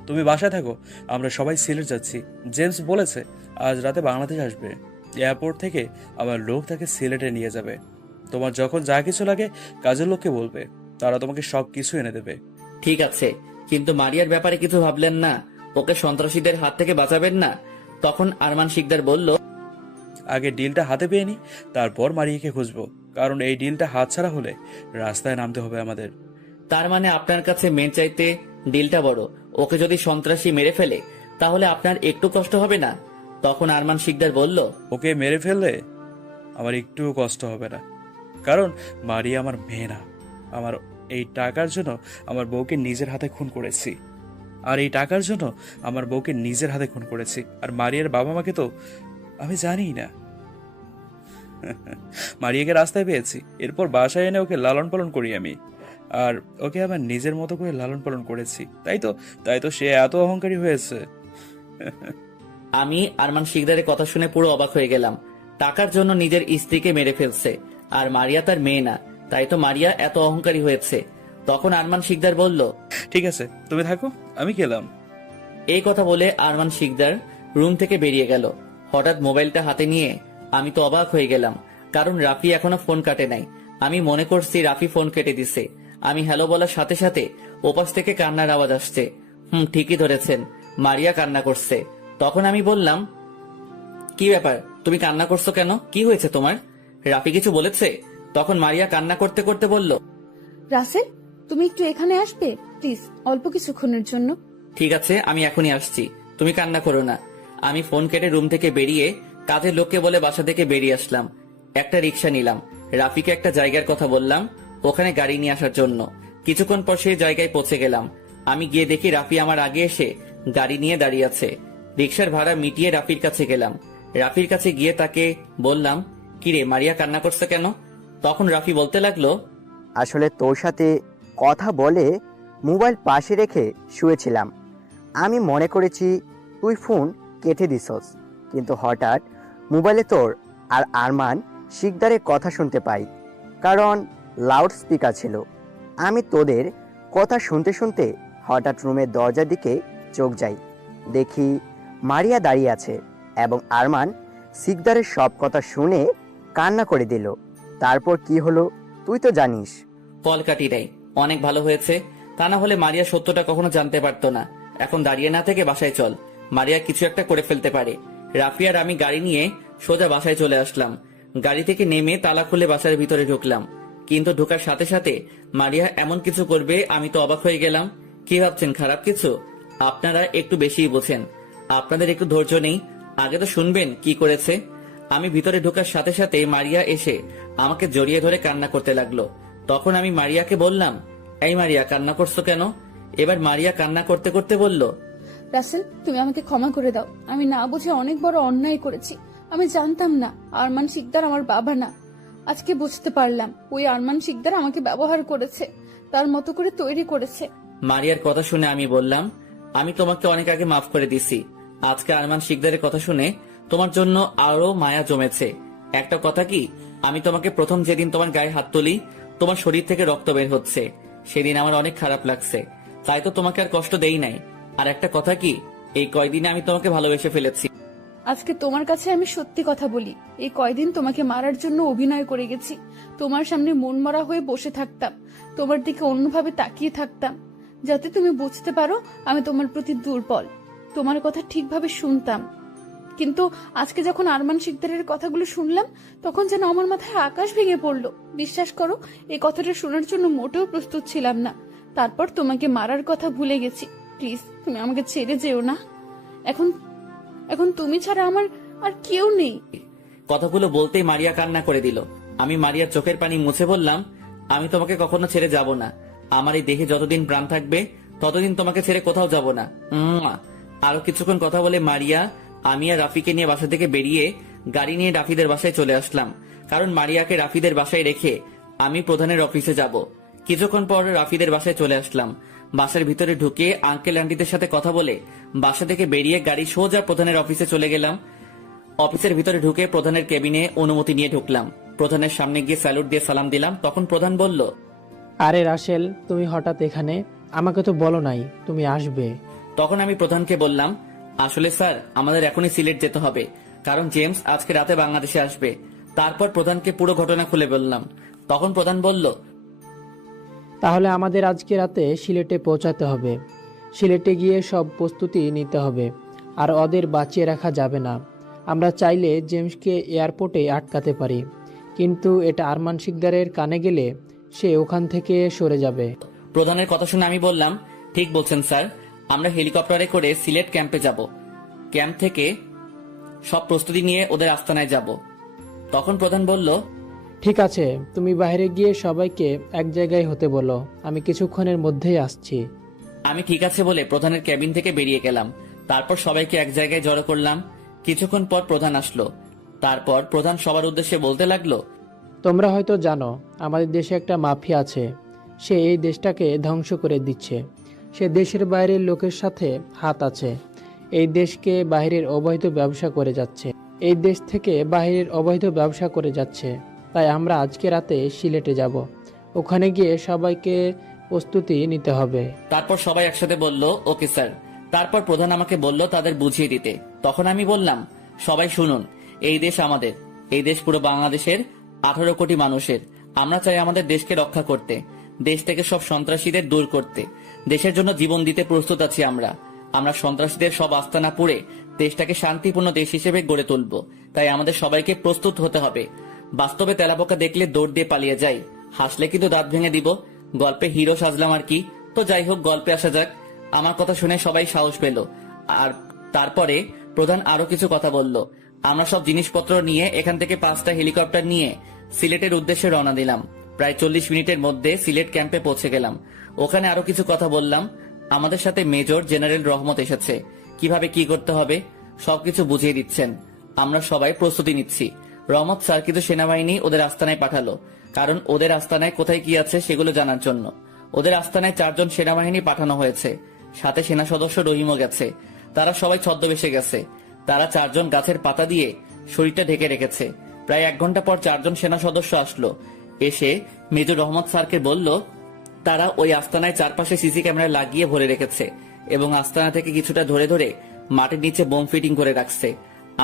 তুমি বাসায় থাকো, আমরা সবাই সিলেট যাচ্ছি। জেমস বলেছে আজ রাতে বাংলাদেশ আসবে। এয়ারপোর্ট থেকে আমার লোক তাকে সিলেটে নিয়ে যাবে। তোমার যখন যা কিছু লাগে কাজের লোককে বলবে, তারা তোমাকে সব কিছু এনে দেবে। ঠিক আছে, কিন্তু মারিয়ার ব্যাপারে কিছু ভাবলেন না? ওকে সন্ত্রাসীদের হাত থেকে বাঁচাবেন না? তখন আরমান শিকদার বলল, আগে ডিলটা হাতে পেয়ে নি, তারপর মারিয়াকে খুঁজবো। কারণ এই ডিলটা হাতছাড়া হলে রাস্তায় নামতে হবে আমাদের। তার মানে আপনার কাছে মেন চাইতে ডিলটা বড়। ওকে যদি সন্ত্রাসী মেরে ফেলে তাহলে আপনার একটু কষ্ট হবে না? তখন আরমান শিকদার বলল, ওকে মেরে ফেললে আমার একটুও কষ্ট হবে না, কারণ মারিয়া আমার মেয়ে না। আমার এই টাকার জন্য আমার বউকে নিজের হাতে খুন করেছি। আর মারিয়ার বাবা মাকে তো আমি জানি না। মারিয়াকে রাস্তায় পেয়েছি, এরপর বাসায় এনে ওকে লালন পালন করি আমি। আর ওকে আমার নিজের মতো করে লালন পালন করেছি, তাই তো সে এত অহংকারী হয়েছে। আমি আরমান শিকদারের কথা শুনে পুরো অবাক হয়ে গেলাম। টাকার জন্য নিজের স্ত্রীকে মেরে ফেলছে, আর মারিয়া তার মেয়ে না, তাই তো মারিয়া এত অহংকারী হয়েছে। তখন আরমান শিকদার বলল, ঠিক আছে, তুমি থাকো, আমি গেলাম। এই কথা বলে আরমান শিকদার রুম থেকে বেরিয়ে গেল। হঠাৎ মোবাইলটা হাতে নিয়ে আমি তো অবাক হয়ে গেলাম, কারণ রাফি এখনো ফোন কাটে নাই। আমি মনে করছি রাফি ফোন কেটে দিছে। আমি হ্যালো বলার সাথে সাথে ওপাশ থেকে কান্নার আওয়াজ আসছে। ঠিকই ধরেছেন, মারিয়া কান্না করছে। তখন আমি বললাম, কি ব্যাপার, তুমি কান্না করছো কেন? কি হয়েছে তোমার? রাফি কিছু বলেছে? তখন মারিয়া কান্না করতে করতে বলল, রাসেল, তুমি একটু এখানে আসবে প্লিজ, অল্প কিছুক্ষণের জন্য। ঠিক আছে, আমি এখনই আসছি, তুমি কান্না করো না। আমি ফোন কেটে রুম থেকে বেরিয়ে কাজের লোককে বলে বাসা থেকে বেরিয়ে আসলাম। একটা রিক্সা নিলাম। রাফিকে একটা জায়গার কথা বললাম ওখানে গাড়ি নিয়ে আসার জন্য। কিছুক্ষণ পর সেই জায়গায় পৌঁছে গেলাম। আমি গিয়ে দেখি রাফি আমার আগে এসে গাড়ি নিয়ে দাঁড়িয়ে আছে। রিক্সার ভাড়া মিটিয়ে রাফির কাছে গেলাম। রাফির কাছে গিয়ে তাকে বললাম, কিরে, মারিয়া কান্না করছে কেন? তখন রাফি বলতে লাগলো, আসলে তোর সাথে কথা বলে মোবাইল পাশে রেখে শুয়েছিলাম। আমি মনে করেছি তুই ফোন কেটে দিছস, কিন্তু হঠাৎ মোবাইলে তোর আর আরমান শিকদারের কথা শুনতে পাই, কারণ লাউড স্পিকার ছিল। আমি তোদের কথা শুনতে শুনতে হঠাৎ রুমের দরজার দিকে চোখ যাই। দেখি মারিয়া দাঁড়িয়ে আছে এবং আরমান শিকদারের সব কথা শুনে কান্না করে দিল। তারপর কি হলো তুই তো জানিস। কলকাটিটাই অনেক ভালো হয়েছে, তা না হলে মারিয়া সত্যটা কখনো জানতে পারতো না। এখন দাঁড়িয়ে না থেকে বাসায় চল, মারিয়া কিছু একটা করে ফেলতে পারে। রাফি আর আমি গাড়ি নিয়ে সোজা বাসায় চলে আসলাম। গাড়ি থেকে নেমে তালা খুলে বাসার ভিতরে ঢুকলাম, কিন্তু ঢোকার সাথে সাথে মারিয়া এমন কিছু করবে আমি তো অবাক হয়ে গেলাম। কি ভাবছেন খারাপ কিছু? আপনারা একটু বেশিই বোঝেন, আপনাদের একটু ধৈর্য নেই, আগে তো শুনবেন কি করেছে। আমি ভিতরে ঢোকার সাথে সাথে মারিয়া এসে আমাকে জড়িয়ে ধরে কান্না করতে লাগলো। তখন আমি মারিয়াকে বললাম, এই মারিয়া কান্না করছো কেন? এবার মারিয়া কান্না করতে করতে বলল, রাসেল, তুমি আমাকে ক্ষমা করে দাও। আমি না বুঝে অনেক বড় অন্যায় করেছি। আমি জানতাম না আরমান শিকদার আমার বাবা না। আজকে বুঝতে পারলাম ওই আরমান শিকদার আমাকে ব্যবহার করেছে, তার মতো করে তৈরি করেছে। মারিয়ার কথা শুনে আমি বললাম, আমি তোমাকে অনেক আগে মাফ করে দিছি। আজকে আরমান শিকদারের কথা শুনে তোমার জন্য আরো মায়া জমেছে। একটা কথা কি, আমি তোমাকে প্রথম যেদিন তোমার গায়ে হাত তুলি তোমার শরীর থেকে রক্ত বের হচ্ছে, সেদিন আমার অনেক খারাপ লাগছে, তাই তো তোমাকে আর কষ্ট দেই নাই। আর একটা কথা কি, এই কয়দিনে আমি তোমাকে ভালোবেসে ফেলেছি। আজকে তোমার কাছে আমি সত্যি কথা বলি, এই কয়দিন তোমাকে মারার জন্য অভিনয় করে গেছি। তোমার সামনে মন মরা হয়ে বসে থাকতাম, তোমার দিকে অন্যভাবে তাকিয়ে থাকতাম, যাতে তুমি বুঝতে পারো আমি তোমার প্রতি দুর্বল। তোমার কথা ঠিকভাবে শুনতাম। কিন্তু আজকে যখন আরমান শিকদারের কথাগুলো শুনলাম, তখন যেন আমার মাথায় আকাশ ভেঙে পড়লো। বিশ্বাস করো, এই কথাটা শোনার জন্য মোটেও প্রস্তুত ছিলাম না। তারপর তোমাকে মারার কথা ভুলে গেছি। প্লিজ, তুমি আমাকে ছেড়ে যেও না। এখন এখন তুমি ছাড়া আমার আর কেউ নেই। কথাগুলো বলতেই মারিয়া কান্না করে দিল। আমি মারিয়ার চোখের পানি মুছে বললাম, আমি তোমাকে কখনো ছেড়ে যাব না। আমার এই দেহে যতদিন প্রাণ থাকবে ততদিন তোমাকে ছেড়ে কোথাও যাব না। আরো কিছুক্ষণ কথা বলে মারিয়া, আমি আর রাফিকে নিয়ে বাসা থেকে বেরিয়ে গাড়ি নিয়ে রাফিদের বাসায় চলে আসলাম, কারণ মারিয়াকে রাফিদের বাসায় রেখে আমি প্রধানের অফিসে যাব। কিছুক্ষণ পর রাফিদের বাসায় চলে আসলাম। বাসার ভিতরে ঢুকে আঙ্কেল আন্টিদের সাথে কথা বলে বাসা থেকে বেরিয়ে গাড়ি সোজা প্রধানের অফিসে চলে গেলাম। অফিসের ভিতরে ঢুকে প্রধানের কেবিনে অনুমতি নিয়ে ঢুকলাম। প্রধানের সামনে গিয়ে স্যালুট দিয়ে সালাম দিলাম। তখন প্রধান বলল, আরে রাসেল, তুমি হঠাৎ এখানে? আমাকে তো বলো নাই তুমি আসবে। তখন আমি প্রধানকে বললাম, আসলে স্যার আমাদের এখনই সিলেট যেতে হবে, কারণ জেমস আজকে রাতে বাংলাদেশে আসবে। তারপর প্রধানকে পুরো ঘটনা খুলে বললাম। তখন প্রধান বলল, তাহলে আমাদের আজকে রাতে সিলেটে পৌঁছাতে হবে। সিলেটে গিয়ে সব প্রস্তুতি নিতে হবে, আর ওদের বাঁচিয়ে রাখা যাবে না। আমরা চাইলে জেমসকে এয়ারপোর্টে আটকাতে পারি, কিন্তু এটা আরমান শিকদারের কানে গেলে সে ওখান থেকে সরে যাবে। প্রধানের কথা শুনে আমি বললাম, ঠিক বলছেন স্যার, আমরা হেলিকপ্টারে করে সিলেট ক্যাম্পে যাব। ক্যাম্প থেকে সব প্রস্তুতি নিয়ে ওদের আস্তানায় যাব। তখন প্রধান বলল, ঠিক আছে, তুমি বাইরে গিয়ে সবাইকে এক জায়গায় হতে বলো, আমি কিছুক্ষণের মধ্যেই আসছি। আমি ঠিক আছে বলে প্রধানের কেবিন থেকে বেরিয়ে গেলাম। তারপর সবাইকে এক জায়গায় জড়ো করলাম। কিছুক্ষণ পর প্রধান আসলো। তারপর প্রধান সবার উদ্দেশ্যে বলতে লাগলো, তোমরা হয়তো জানো আমাদের দেশে একটা মাফিয়া আছে। সে এই দেশটাকে ধ্বংস করে দিচ্ছে। সে দেশের বাইরের লোকের সাথে হাত আছে। এই দেশকে বাইরের অবৈধ ব্যবসা করে যাচ্ছে। এই দেশ থেকে বাইরের অবৈধ ব্যবসা করে যাচ্ছে। তাই আমরা আজকে রাতে সিলেটে যাব। ওখানে গিয়ে সবাইকে প্রস্তুতি নিতে হবে। তারপর সবাই একসাথে বলল, ওকে স্যার। তারপর প্রধান আমাকে বলল তাদের বুঝিয়ে দিতে। তখন আমি বললাম, সবাই শুনুন, এই দেশ আমাদের, এই দেশ পুরো বাংলাদেশের 18 কোটি মানুষের। আমরা চাই আমাদের দেশকে রক্ষা করতে, দেশ থেকে সব সন্ত্রাসীদের দূর করতে। দেশের জন্য জীবন দিতে প্রস্তুত আছি আমরা। আমরা সন্ত্রাসীদের সব আস্তানা পুড়ে দেশটাকে শান্তিপূর্ণ দেশ হিসেবে গড়ে তুলব। তাই আমাদের সবাইকে প্রস্তুত হতে হবে। বাস্তবে তেলাপোকা দেখলে দৌড় দিয়ে পালিয়ে যাই, হাসলে কিন্তু দাঁত ভেঙে দিব। গল্পে হিরো সাজলাম আর কি। তো যাই হোক, গল্পে আসা যাক। আমার কথা শুনে সবাই সাহস পেল। আর তারপরে প্রধান আরো কিছু কথা বলল। আমরা সব জিনিসপত্র নিয়ে এখান থেকে 5টা হেলিকপ্টার নিয়ে সিলেটের উদ্দেশ্যে রওনা দিলাম। প্রায় 40 মিনিটের মধ্যে সিলেট ক্যাম্পে পৌঁছে গেলাম। ওখানে আরো কিছু কথা বললাম। আমাদের সাথে মেজর জেনারেল রহমত এসেছে, কিভাবে কি করতে হবে সবকিছু বুঝিয়ে দিচ্ছেন। আমরা সবাই প্রস্তুতি নিচ্ছি। রহমত স্যার কিন্তু সেনাবাহিনী ওদের আস্তানায় পাঠালো, কারণ ওদের আস্তানায় কোথায় কি আছে সেগুলো জানার জন্য। ওদের আস্তানায় 4 জন সেনাবাহিনী পাঠানো হয়েছে, সাথে সেনা সদস্য রহিমও গেছে। তারা সবাই ছদ্মবেশে গেছে। তারা 4 জন গাছের পাতা দিয়ে শরীরটা ঢেকে রেখেছে। প্রায় 1 ঘন্টা পর 4জন সেনা সদস্য আসলো। এসে মেজর রহমত স্যারকে বলল তারা ওই আস্তানায় চারপাশে সিসি ক্যামেরা লাগিয়ে ভরে রেখেছে এবং আস্তানা থেকে কিছুটা ধরে ধরে মাটির নিচে বোম ফিটিং করে রাখছে।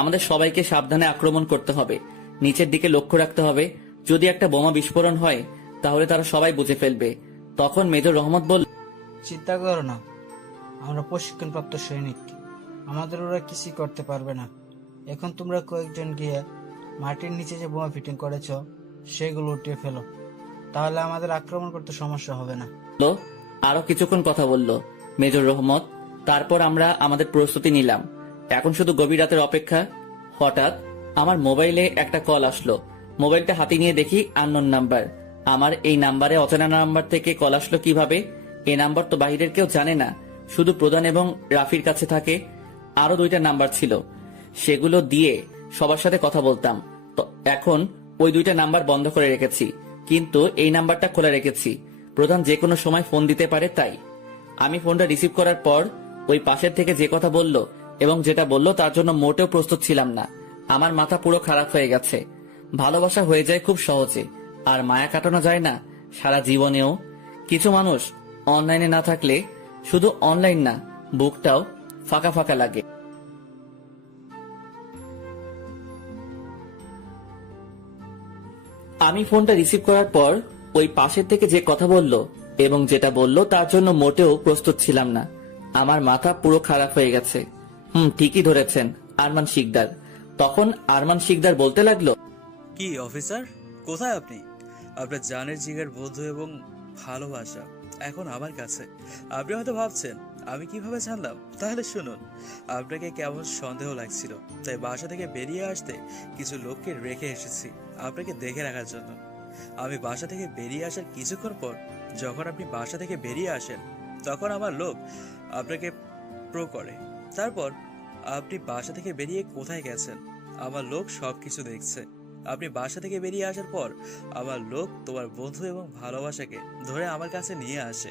আমাদের সবাইকে সাবধানে আক্রমণ করতে হবে, নিচের দিকে লক্ষ্য রাখতে হবে। যদি একটা বোমা বিস্ফোরণ হয় তাহলে তারা সবাই বুঝে ফেলবে। তখন মেজর রহমত বলল, চিন্তা করো না, আমরা প্রশিক্ষণপ্রাপ্ত সৈনিক, আমাদের ওরা কিছুই করতে পারবে না। এখন তোমরা কয়েকজন গিয়ে মাটির নিচে যে বোমা ফিটিং করেছ সেগুলো উঠিয়ে ফেলো, তাহলে আমাদের আক্রমণ করতে সমস্যা হবে না। আরো কিছুক্ষণ কথা বলল মেজর রহমত। তারপর আমরা আমাদের প্রস্তুতি নিলাম। এখন শুধু গভীর রাতের অপেক্ষা। হঠাৎ আমার মোবাইলে একটা কল আসলো। মোবাইলটা হাতে নিয়ে দেখি আননোন নাম্বার। আমার এই নাম্বারে অচেনা নাম্বার থেকে কল আসলো কিভাবে? এই নাম্বার তো বাইরের কেউ জানে না, শুধু প্রধান এবং রাফির কাছে থাকে। আরো 2টা নাম্বার ছিল, সেগুলো দিয়ে সবার সাথে কথা বলতাম। তো এখন ওই 2টা নাম্বার বন্ধ করে রেখেছি, কিন্তু এই নাম্বারটা খোলা রেখেছি। প্রধান যে কোনো সময় ফোন দিতে পারে, তাই আমি ফোনটা রিসিভ করার পর ওই পাশের থেকে যে কথা বলল এবং যেটা বলল তার জন্য মোটেও প্রস্তুত ছিলাম না। আমার মাথা পুরো খারাপ হয়ে গেছে। ভালোবাসা হয়ে যায় খুব সহজে, আর মায়া কাটানো যায় না সারা জীবনেও। কিছু মানুষ অনলাইনে না থাকলে শুধু অনলাইন না, বুকটাও ফাঁকা ফাঁকা লাগে। আমি ফোনটা রিসিভ করার পর ওই পাশের থেকে যে কথা বলল এবং যেটা বলল তার জন্য মোটেও প্রস্তুত ছিলাম না। আমার মাথা পুরো খারাপ হয়ে গেছে। ঠিকই ধরেছেন, আরমান শিকদার। তখন আরমান শিকদার বলতে লাগলো, কি অফিসার, কোথায় আপনি? আপনার জানের জিগার বন্ধু এবং ভালোবাসা এখন আমার কাছে। আপনি হয়তো ভাবছেন আমি কিভাবে জানলাম, তাহলে শুনুন। আপনাকে কেমন সন্দেহ লাগছিল, তাই বাসা থেকে বেরিয়ে আসতে কিছু লোককে রেখে এসেছি আপনাকে দেখে রাখার জন্য। আমি বাসা থেকে বেরিয়ে আসার কিছুক্ষণ পর যখন আপনি বাসা থেকে বেরিয়ে আসেন তখন আমার লোক আপনাকে প্রো করে। তারপর আপনি বাসা থেকে বেরিয়ে কোথায় গেছেন আমার লোক সবকিছু দেখছে। আপনি বাসা থেকে বেরিয়ে আসার পর আমার লোক তোমার বন্ধু এবং ভালোবাসাকে ধরে আমার কাছে নিয়ে আসে।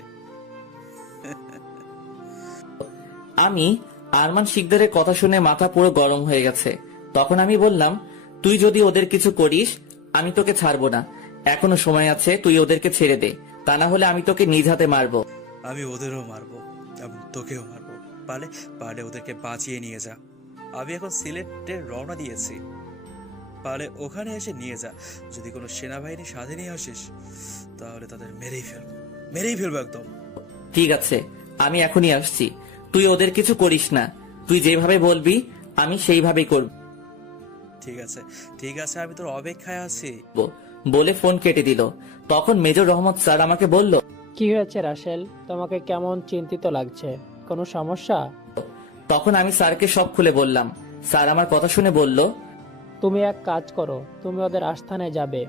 আমি আরমান শিকদারের কথা শুনে মাথা পুরো গরম হয়ে গেছে। তখন আমি বললাম, তুই যদি ওদের কিছু করিস আমি তোকে ছাড়বো না। এখনো সময় আছে, তুই ওদেরকে ছেড়ে দে, তা না হলে আমি তোকে নিজ হাতে মারবো। আমি ওদেরও মারবো এবং তোকেও মারবো, পারলে পারলে ওদেরকে বাঁচিয়ে নিয়ে যা। আমি এখন সিলেটে রওনা দিয়েছি, পারলে ওখানে এসে নিয়ে যা। যদি কোনো সেনাবাহিনী সাথে নিয়ে আসিস তাহলে তাদের মেরেই ফেলবো একদম। ঠিক আছে, আমি এখনই আসছি। তুই ওদের কিছু করিস না, তুই যেভাবে বলবি আমি সেইভাবেই করব। ঠিক আছে, আমি তোর অপেক্ষায় আছি বলে ফোন কেটে দিল। তখন মেজর রহমত স্যার আমাকে বলল, কি হয়েছে রাসেল, তোমাকে কেমন চিন্তিত লাগছে? কোনো সমস্যা? তখন আমি স্যারকে সব খুলে বললাম। স্যার আমার কথা শুনে বলল, তুমি এক কাজ করো, তুমি ওদের আস্থানায় যাবে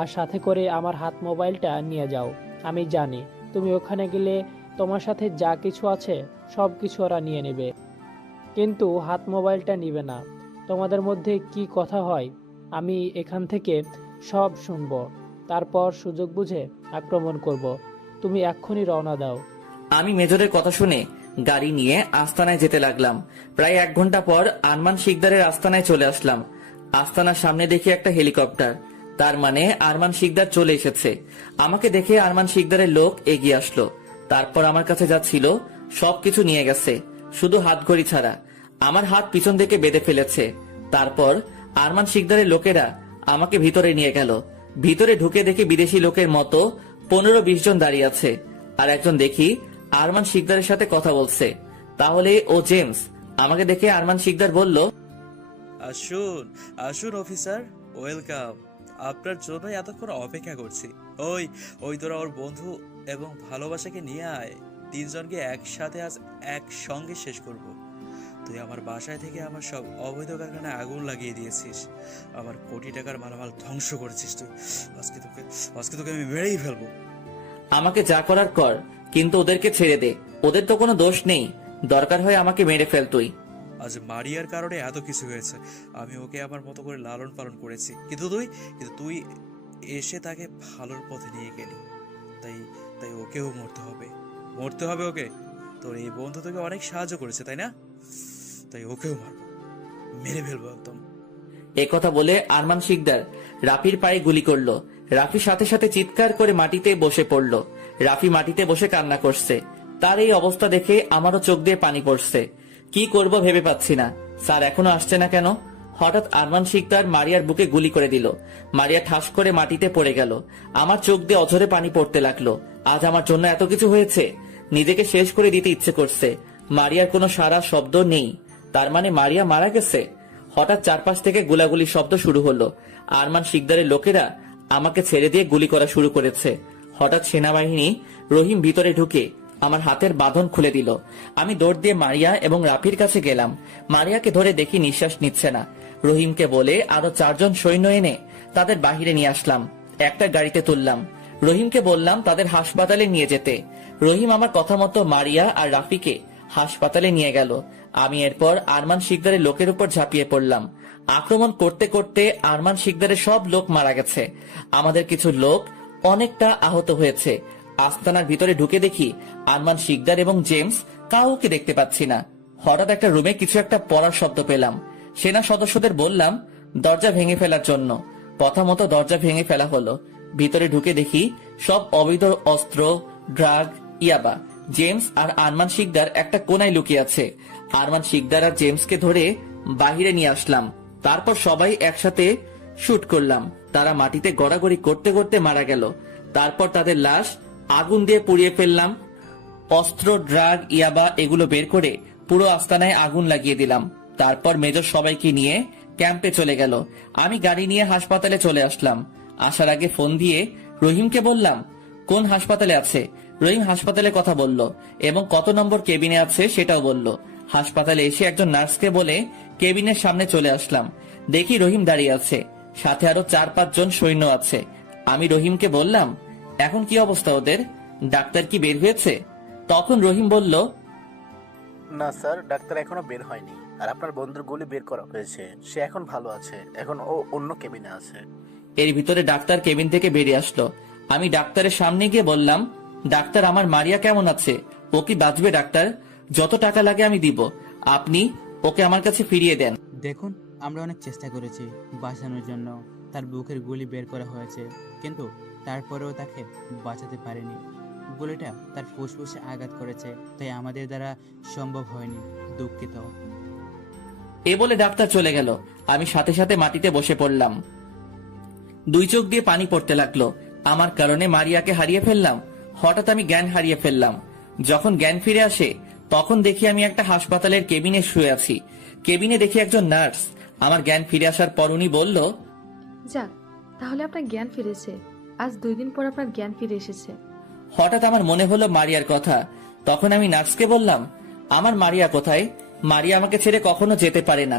আর সাথে করে আমার হাত মোবাইলটা নিয়ে যাও। আমি জানি তুমি ওখানে গেলে তোমার সাথে যা কিছু আছে সব কিছু ওরা নিয়ে নেবে, কিন্তু হাত মোবাইলটা নিবে না। তোমাদের মধ্যে কি কথা হয় আমি এখান থেকে সব শুনবো, তারপর সুযোগ বুঝে আক্রমণ করব। তুমি এক্ষুনি রওনা দাও। আমি মেজরের কথা শুনে গাড়ি নিয়ে আস্তানায় যেতে লাগলাম। প্রায় 1 ঘন্টা পর আরমান শিকদারের আস্তানায় চলে আসলাম। আস্তানার সামনে দেখি একটা হেলিকপ্টার, তার মানে আরমান শিকদার চলে এসেছে। আমাকে দেখে আরমান শিকদারের লোক এগিয়ে আসলো। তারপর আমার কাছে যা ছিল সবকিছু নিয়ে গেছে, শুধু হাতঘড়ি ছাড়া। আমার হাত পিছন থেকে বেঁধে ফেলেছে। তারপর আরমান শিকদারের লোকেরা আমাকে ভিতরে নিয়ে গেল। ভিতরে ঢুকে দেখি বিদেশি লোকের মতো 15-20 জন দাঁড়িয়ে আছে, আর একজন দেখি আরমান শিকদারের সাথে কথা বলছে। তাহলে ও জেমস। আমাকে দেখে আরমান শিকদার বলল, আসুন আসুন অফিসার, ওয়েলকাম। আপনার জন্য এতক্ষণ অপেক্ষা করছি। ওই তোরা ওর বন্ধু এবং ভালোবাসাকে নিয়ে আয়। 3 জনকে একসাথে আজ একসঙ্গে শেষ করব। তুই আমার বাসায় থেকে আমার সব অবৈধ কারখানায় আগুন লাগিয়ে দিয়েছিস, আমার কোটি টাকার মালামাল ধ্বংস করেছিস তুই। আজকে তোকে আমি মেরেই ফেলবো। আমাকে যা করার কর, কিন্তু ওদেরকে ছেড়ে দে। ওদের তো কোনো দোষ নেই, দরকার হয় আমাকে মেরে ফেল তুই। আজ মারিয়ার কারণে এত কিছু হয়েছে। আমি ওকে আমার মতো করে লালন পালন করেছি, কিন্তু তুই এসে তাকে ভালোর পথে নিয়ে গেলি। তাই ওকেও মরতে হবে ওকে। তোর এই বন্ধু তোকে অনেক সাহায্য করেছে, তাই না? তাই ওকেও মারবো, মেরে ফেলবো একদম। একথা বলে আরমান শিকদার রাফির পায়ে গুলি করলো। রাফি সাথে সাথে চিৎকার করে মাটিতে বসে পড়লো। রাফি মাটিতে বসে কান্না করছে। তার এই অবস্থা দেখে আমারও চোখ দিয়ে পানি পড়ছে। কি করব ভেবে পাচ্ছি না। স্যার এখনো আসছে না কেন? হঠাৎ আরমান শিকদার মারিয়ার বুকে গুলি করে দিল। মারিয়া ঠাস করে মাটিতে পড়ে গেল। আমার চোখ দিয়ে অঝরে পানি পড়তে লাগলো। আজ আমার জন্য এত কিছু হয়েছে, নিজেকে শেষ করে দিতে ইচ্ছে করছে। মারিয়ার কোনো সারা শব্দ নেই, তার মানে মারিয়া মারা গেছে। হঠাৎ চারপাশ থেকে গোলাগুলি শব্দ শুরু হলো। আরমান শিকদারের লোকেরা আমাকে ছেড়ে দিয়ে গুলি করা শুরু করেছে। হঠাৎ সেনাবাহিনী রহিম ভিতরে ঢুকে আমার হাতের বাঁধন খুলে দিল। আমি দৌড় দিয়ে মারিয়া এবং রাফির কাছে গেলাম। মারিয়াকে ধরে দেখি নিঃশ্বাস নিচ্ছে না। রহিমকে বলে আরো 4 জন সৈন্য এনে তাদের বাহিরে নিয়ে আসলাম। একটা গাড়িতে তুললাম। রহিমকে বললাম তাদের হাসপাতালে নিয়ে যেতে। রহিম আমার কথা মতো মারিয়া আর রাফিকে হাসপাতালে নিয়ে গেল। আমি এরপর আরমান শিকদারের লোকের উপর ঝাঁপিয়ে পড়লাম। আক্রমণ করতে করতে আরমান শিকদারের সব লোক মারা গেছে। আমাদের কিছু লোক অনেকটা আহত হয়েছে। আস্তানার ভিতরে ঢুকে দেখি আরমান শিকদার এবং জেমস কাউকে দেখতে পাচ্ছি না। হঠাৎ একটা রুমে কিছু একটা পড়ার শব্দ পেলাম। সেনা সদস্যদের বললাম দরজা ভেঙে ফেলার জন্য। কথা মতো দরজা ভেঙে ফেলা হলো। ভিতরে ঢুকে দেখি সব অবৈধ অস্ত্র, ড্রাগ, ইয়াবা। জেমস আর আরমান শিকদার একটা কোনায় লুকিয়ে আছে। আরমান শিকদার আর জেমসকে ধরে বাহিরে নিয়ে আসলাম। তারপর সবাই একসাথে শুট করলাম। তারা মাটিতে গড়াগড়ি করতে করতে মারা গেল। তারপর তাদের লাশ আগুন দিয়ে পুড়িয়ে ফেললাম। অস্ত্র, ড্রাগ, ইয়াবা এগুলো বের করে পুরো আস্তানায় আগুন লাগিয়ে দিলাম। তারপর মেজর সবাইকে নিয়ে ক্যাম্পে চলে গেল। আমি গাড়ি নিয়ে হাসপাতালে চলে আসলাম। আসার আগে ফোন দিয়ে রহিমকে বললাম কোন হাসপাতালে আছে। রহিম হাসপাতালে কথা বলল এবং কত নম্বর কেবিনে আছে সেটাও বলল। হাসপাতালে এসে একজন নার্সকে বলে কেবিনের সামনে চলে আসলাম। দেখি রহিম দাঁড়িয়ে আছে, সাথে আরো 4-5 জন সৈন্য আছে। আমি রহিমকে বললাম এখন কি অবস্থা ওদের, ডাক্তার কি বের হয়েছে? তখন রহিম বলল না স্যার, ডাক্তার এখনো বের হয়নি। আর আপনার বন্ধুর গুলি বের করা হয়েছে, সে এখন ভালো আছে। এখন ও অন্য কেবিনে আছে। এর ভিতরে ডাক্তার কেবিন থেকে বেরিয়ে আসলো। আমি ডাক্তারের সামনে গিয়ে বললাম ডাক্তার আমার মারিয়া কেমন আছে? ও কি বাঁচবে ডাক্তার? যত টাকা লাগে আমি দিব, আপনি ওকে আমার কাছে ফিরিয়ে দেন। দেখুন, আমরা অনেক চেষ্টা করেছি বাঁচানোর জন্য। তার বুকের গুলি বের করা হয়েছে, কিন্তু তারপরেও তাকে বাঁচাতে পারেনি। গুলিটা তার ফুসফুসে আঘাত করেছে, তাই আমাদের দ্বারা সম্ভব হয়নি। দুঃখিত। এ বলে ডাক্তার চলে গেল। আমি সাথে সাথে মাটিতে বসে পড়লাম। 2 চোখ দিয়ে পানি পড়তে লাগলো। আমার কারণে মারিয়াকে হারিয়ে ফেললাম। হঠাৎ আমি জ্ঞান হারিয়ে ফেললাম। যখন জ্ঞান ফিরে আসে তখন দেখি আমি একটা হাসপাতালের কেবিনে শুয়ে আছি। কেবিনে দেখি একজন নার্স। আমার জ্ঞান ফিরে আসার পর উনি বলল যাক, তাহলে আপনার জ্ঞান ফিরেছে। আজ 2 দিন পর আপনার জ্ঞান ফিরে এসেছে। হঠাৎ আমার মনে হলো মারিয়ার কথা। তখন আমি নার্সকে বললাম আমার মারিয়া কোথায়? মারিয়া আমাকে ছেড়ে কখনো যেতে পারে না।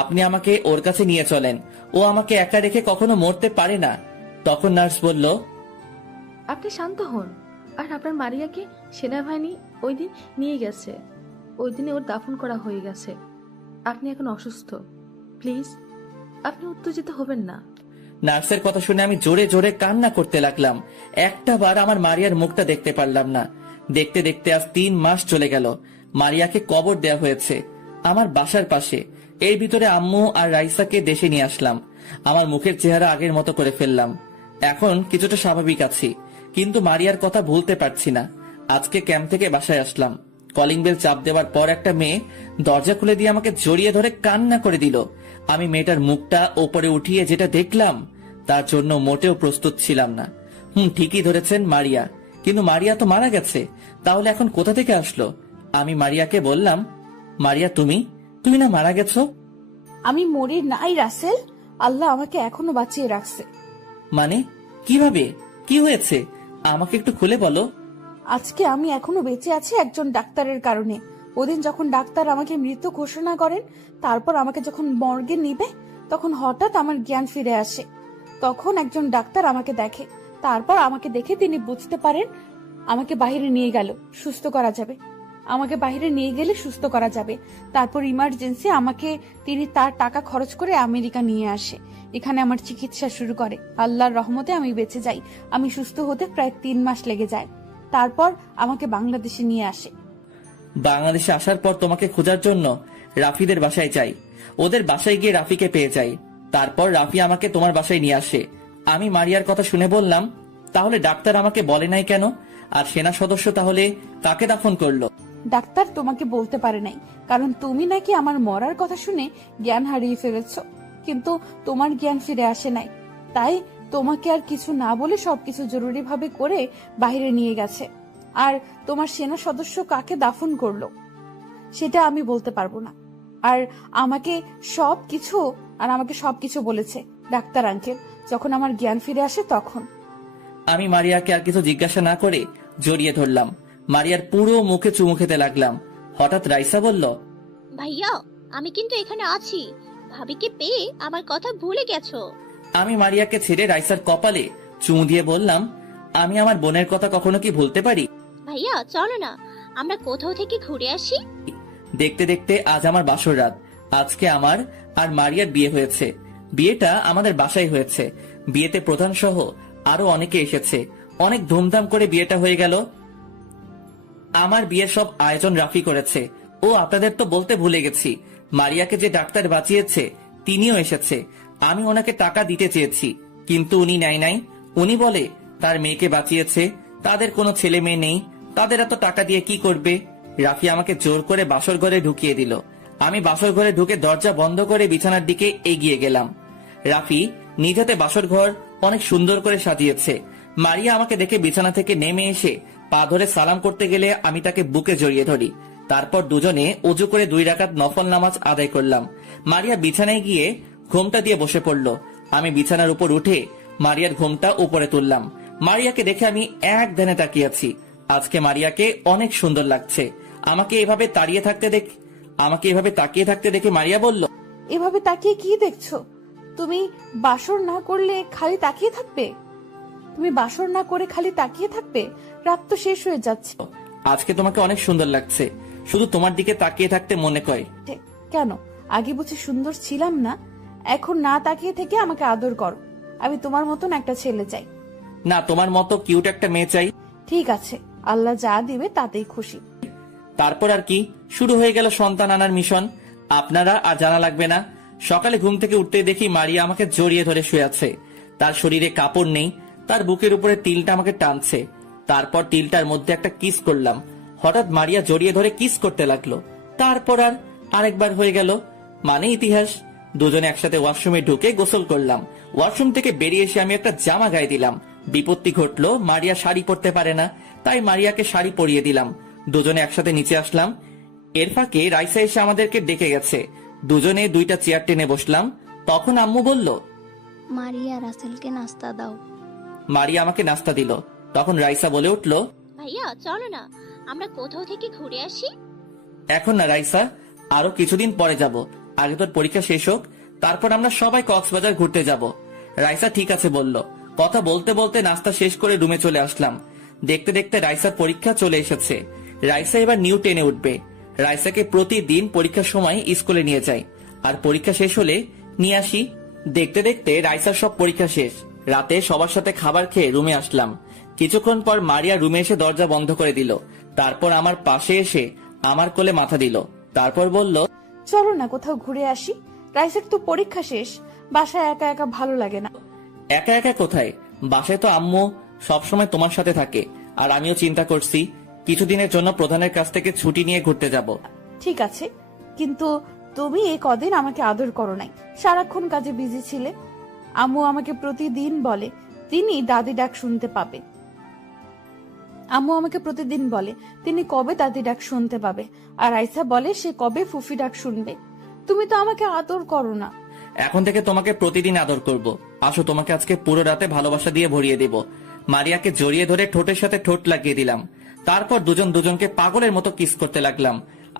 আপনি আমাকে ওর কাছে নিয়ে চলেন। ও আমাকে একা রেখে কখনো মরতে পারে না। তখন নার্স বলল আপনি শান্ত হন। আর আপনার মারিয়াকে সেনাবাহিনী ওই দিন নিয়ে গেছে। ওই দিনে ওর দাফন করা হয়ে গেছে। আপনি এখন অসুস্থ। প্লিজ আপনি উত্তেজিত হবেন না। নার্সের কথা শুনে আমি জোরে জোরে কান্না করতে লাগলাম। একটা বার আমার মারিয়ার মুখটা দেখতে পারলাম না। দেখতে দেখতে আজ 3 মাস চলে গেল। মারিয়াকে কবর দেয়া হয়েছে আমার বাসার পাশে। এর ভিতরে আম্মু আর রাইসাকে দেশে নিয়ে আসলাম। আমার মুখের চেহারা আগের মতো করে ফেললাম। এখন কিছুটা স্বাভাবিক আছি, কিন্তু মারিয়ার কথা ভুলতে পারছি না। আজকে ক্যাম্প থেকে বাসায় আসলাম। কলিং বেল চাপ দেওয়ার পর একটা মেয়ে দরজা খুলে দিয়ে আমাকে জড়িয়ে ধরে কান্না করে দিল। আমি মেয়েটার মুখটা ওপরে উঠিয়ে যেটা দেখলাম তার জন্য মোটেও প্রস্তুত ছিলাম না। ঠিকই ধরেছেন, মারিয়া। কিন্তু মারিয়া তো মারা গেছে, তাহলে এখন কোথা থেকে আসলো? আমি মারিয়াকে বললাম মারিয়া তুমি না মারা গেছো? আমি মরি নাই রাসেল, আল্লাহ আমাকে এখনো বাঁচিয়ে রাখছে। মানে কিভাবে, কি হয়েছে আমাকে একটু খুলে বলো। আজকে আমি এখনো বেঁচে আছি একজন ডাক্তারের কারণে। ওদিন যখন ডাক্তার আমাকে মৃত ঘোষণা করেন, তারপর আমাকে যখন মর্গে নিবে, তখন হঠাৎ আমার জ্ঞান ফিরে আসে। তখন একজন ডাক্তার আমাকে দেখে। তারপর আমাকে দেখে তিনি বুঝতে পারেন আমাকে বাইরে নিয়ে গেল, সুস্থ করা যাবে। আমাকে বাইরে নিয়ে গেলে সুস্থ করা যাবে। তারপর ইমার্জেন্সি আমাকে তিনি তার টাকা খরচ করে আমেরিকা নিয়ে আসে। এখানে আমার চিকিৎসা শুরু করে। আল্লাহর রহমতে আমি বেঁচে যাই। আমি সুস্থ হতে প্রায় 3 মাস লেগে যায়। তারপর আমাকে বাংলাদেশে নিয়ে আসে। বাংলাদেশে আসার পর তোমাকে খোঁজার জন্য রাফিদের বাসায় যাই। ওদের বাসায় গিয়ে রাফিকে পেয়ে যাই। তারপর রাফি আমাকে তোমার বাসায় নিয়ে আসে। আমি মারিয়ার কথা শুনে বললাম, তাহলে ডাক্তার আমাকে বলে নাই কেন? আর সেনা সদস্য তাহলে কাকে দাফন করলো? ডাক্তার তোমাকে বলতে পারে নাই, কারণ তুমি নাকি আমার মরার কথা শুনে জ্ঞান হারিয়ে ফেলেছো, কিন্তু তোমার জ্ঞান ফিরে আসে নাই। তাই তোমাকে আর কিছু না বলে সবকিছু জরুরিভাবে করে বাইরে নিয়ে গেছে। আর তোমার সেনা সদস্য কাকে দাফন করলো সেটা আমি বলতে পারবো না। আর আমাকে সবকিছু বলেছে ডাক্তার আঙ্কেল, যখন আমার জ্ঞান ফিরে আসে তখন। আমি মারিয়াকে আর কিছু জিজ্ঞাসা না করে জড়িয়ে ধরলাম। মারিয়ার পুরো মুখে চুমু খেতে লাগলাম। হঠাৎ রাইসা বলল, ভাইয়া আমি কিন্তু এখানে আছি, ভাবিকে পেয়ে আমার কথা ভুলে গেছো। আমি মারিয়াকে ছেড়ে রাইসার কপালে চুমু দিয়ে বললাম, আমি আমার বোনের কথা কখনো কি ভুলতে পারি? ভাইয়া চলো না আমরা কোথাও থেকে ঘুরে আসি। দেখতে দেখতে আজ আমার বাসর রাত। আজকে আমার আর মারিয়ার বিয়ে হয়েছে। বিয়েটা আমাদের বাসায় হয়েছে। বিয়েতে প্রধান সহ আরো অনেকে এসেছে। অনেক ধুমধাম করে বিয়েটা হয়ে গেল। আমার বিয়ের সব আয়োজন রাফি করেছে। ও আপনাদের তো বলতে ভুলে গেছি, মারিয়াকে যে ডাক্তার বাঁচিয়েছে তিনিও এসেছে। আমি ওনাকে টাকা দিতে চেয়েছি, কিন্তু উনি নেয় নাই। উনি বলে তার মেয়েকে বাঁচিয়েছে, তাদের কোনো ছেলে মেয়ে নেই, তাদের এত টাকা দিয়ে কি করবে। রাফি আমাকে জোর করে বাসর ঘরে ঢুকিয়ে দিল। আমি বাসর ঘরে ঢুকে দরজা বন্ধ করে বিছানার দিকে এগিয়ে গেলাম। রাফি নিজ হাতে বাসর ঘর অনেক সুন্দর করে সাজিয়েছে। মারিয়া আমাকে দেখে বিছানা থেকে নেমে এসে পা ধরে সালাম করতে গেলে আমি তাকে বুকে জড়িয়ে ধরি। তারপর দুজনে অজু করে 2 রাকাত নফল নামাজ আদায় করলাম। মারিয়া বিছানায় গিয়ে ঘোমটা দিয়ে বসে পড়ল। আমি বিছানার উপর উঠে মারিয়ার ঘোমটা উপরে তুললাম। মারিয়াকে দেখে আমি এক ধ্যানে তাকিয়ে আছি। আজকে মারিয়াকে অনেক সুন্দর লাগছে। আমাকে এভাবে তাকিয়ে থাকতে দেখে মারিয়া বলল, এভাবে তাকিয়ে কি দেখছো? তুমি বাসর না করলে খালি তাকিয়ে থাকবে? রাত তো শেষ হয়ে যাচ্ছে। আজকে তোমাকে অনেক সুন্দর লাগছে, শুধু তোমার দিকে তাকিয়ে থাকতে মনে কয়। কেন, আগে বুঝি সুন্দর ছিলাম না? এখন না তাকিয়ে থেকে আমাকে আদর করো। আমি তোমার মতন একটা ছেলে চাই। না, তোমার মতো কিউট একটা মেয়ে চাই। ঠিক আছে, আল্লাহ যা দিবে তাতেই খুশি। তারপর আর কি, শুরু হয়ে গেল সন্তান আনার মিশন। আপনারা আর জানা লাগবে না। সকালে ঘুম থেকে উঠতে দেখি মারিয়া আমাকে জড়িয়ে ধরে শুয়ে আছে। তার শরীরে কাপড় নেই, তার বুকের উপরে তিলটা আমাকে টানছে। তারপর তিলটার মধ্যে একটা কিস করলাম। হঠাৎ মারিয়া জড়িয়ে ধরে কিস করতে লাগলো। তারপর আর আরেকবার হয়ে গেল, মানে ইতিহাস। দুজনে একসাথে ওয়াশরুমে ঢুকে গোসল করলাম। ওয়াশরুম থেকে বেরিয়ে এসে আমি একটা জামা গায়ে দিলাম। বিপত্তি ঘটলো, মারিয়া শাড়ি পরতে পারে না, তাই মারিয়াকে শাড়ি পরিয়ে দিলাম। দুজনে একসাথে নিচে আসলাম। এর ফাঁকে রাইসা এসে আমাদেরকে ডেকে গেছে। দুজনে 2টা চেয়ার টেনে বসলাম। তখন আম্মু বলল, মারিয়া রাসেলকে নাস্তা দাও। মারিয়া আমাকে নাস্তা দিল। তখন রাইসা বলে উঠল, ভাইয়া চলো না আমরা কোথাও থেকে ঘুরে আসি। এখন না রাইসা, আরো কিছুদিন পরে যাব। আগে তোর পরীক্ষা শেষ হোক, তারপর আমরা সবাই কক্সবাজার ঘুরতে যাব। রাইসা ঠিক আছে বলল। কথা বলতে বলতে নাস্তা শেষ করে রুমে চলে আসলাম। দেখতে দেখতে রাইসার পরীক্ষা চলে এসেছে। রাইসা এবার নিউ 10-এ উঠবে। রাইসাকে প্রতিদিন পরীক্ষার সময় স্কুলে নিয়ে যাই, আর পরীক্ষা শেষ হলে নিয়ে আসি। দেখতে দেখতে রাইসার সব পরীক্ষা শেষ। রাতে সবার সাথে খাবার খেয়ে রুমে আসলাম। কিছুক্ষণ পর মারিয়া রুমে এসে দরজা বন্ধ করে দিল। তারপর আমার পাশে এসে আমার কোলে মাথা দিল। তারপর বলল, চলো না কোথাও ঘুরে আসি। রাইসের তো পরীক্ষা শেষ, বাসায় একা একা ভালো লাগে না। একা একা কোথায়, বাসায় তো আম্মু সবসময় তোমার সাথে থাকে। আর আমিও চিন্তা করছি কিছুদিনের জন্য প্রধানের কাছ থেকে ছুটি নিয়ে ঘুরতে যাব। ঠিক আছে, কিন্তু তুমি এই কদিন আমাকে আদর করো নাই, সারাক্ষণ কাজে বিজি ছিলে। আম্মু আমাকে প্রতিদিন বলে তিনি দাদি ডাক শুনতে পাবে। তিনি কবে দাদি ডাক শুনতে পাবে, আর আইসা বলে সে কবে ফুফি ডাক শুনবে। তুমি তো আমাকে আদর করো না। এখন থেকে তোমাকে প্রতিদিন আদর করব। আসো, তোমাকে আজকে পুরো রাতে ভালোবাসা দিয়ে ভরিয়ে দেব। মারিয়াকে জড়িয়ে ধরে ঠোঁটের সাথে ঠোঁট লাগিয়ে দিলাম। তারপর দুজন দুজনকে পাগলের মতো কিস করতে লাগলাম।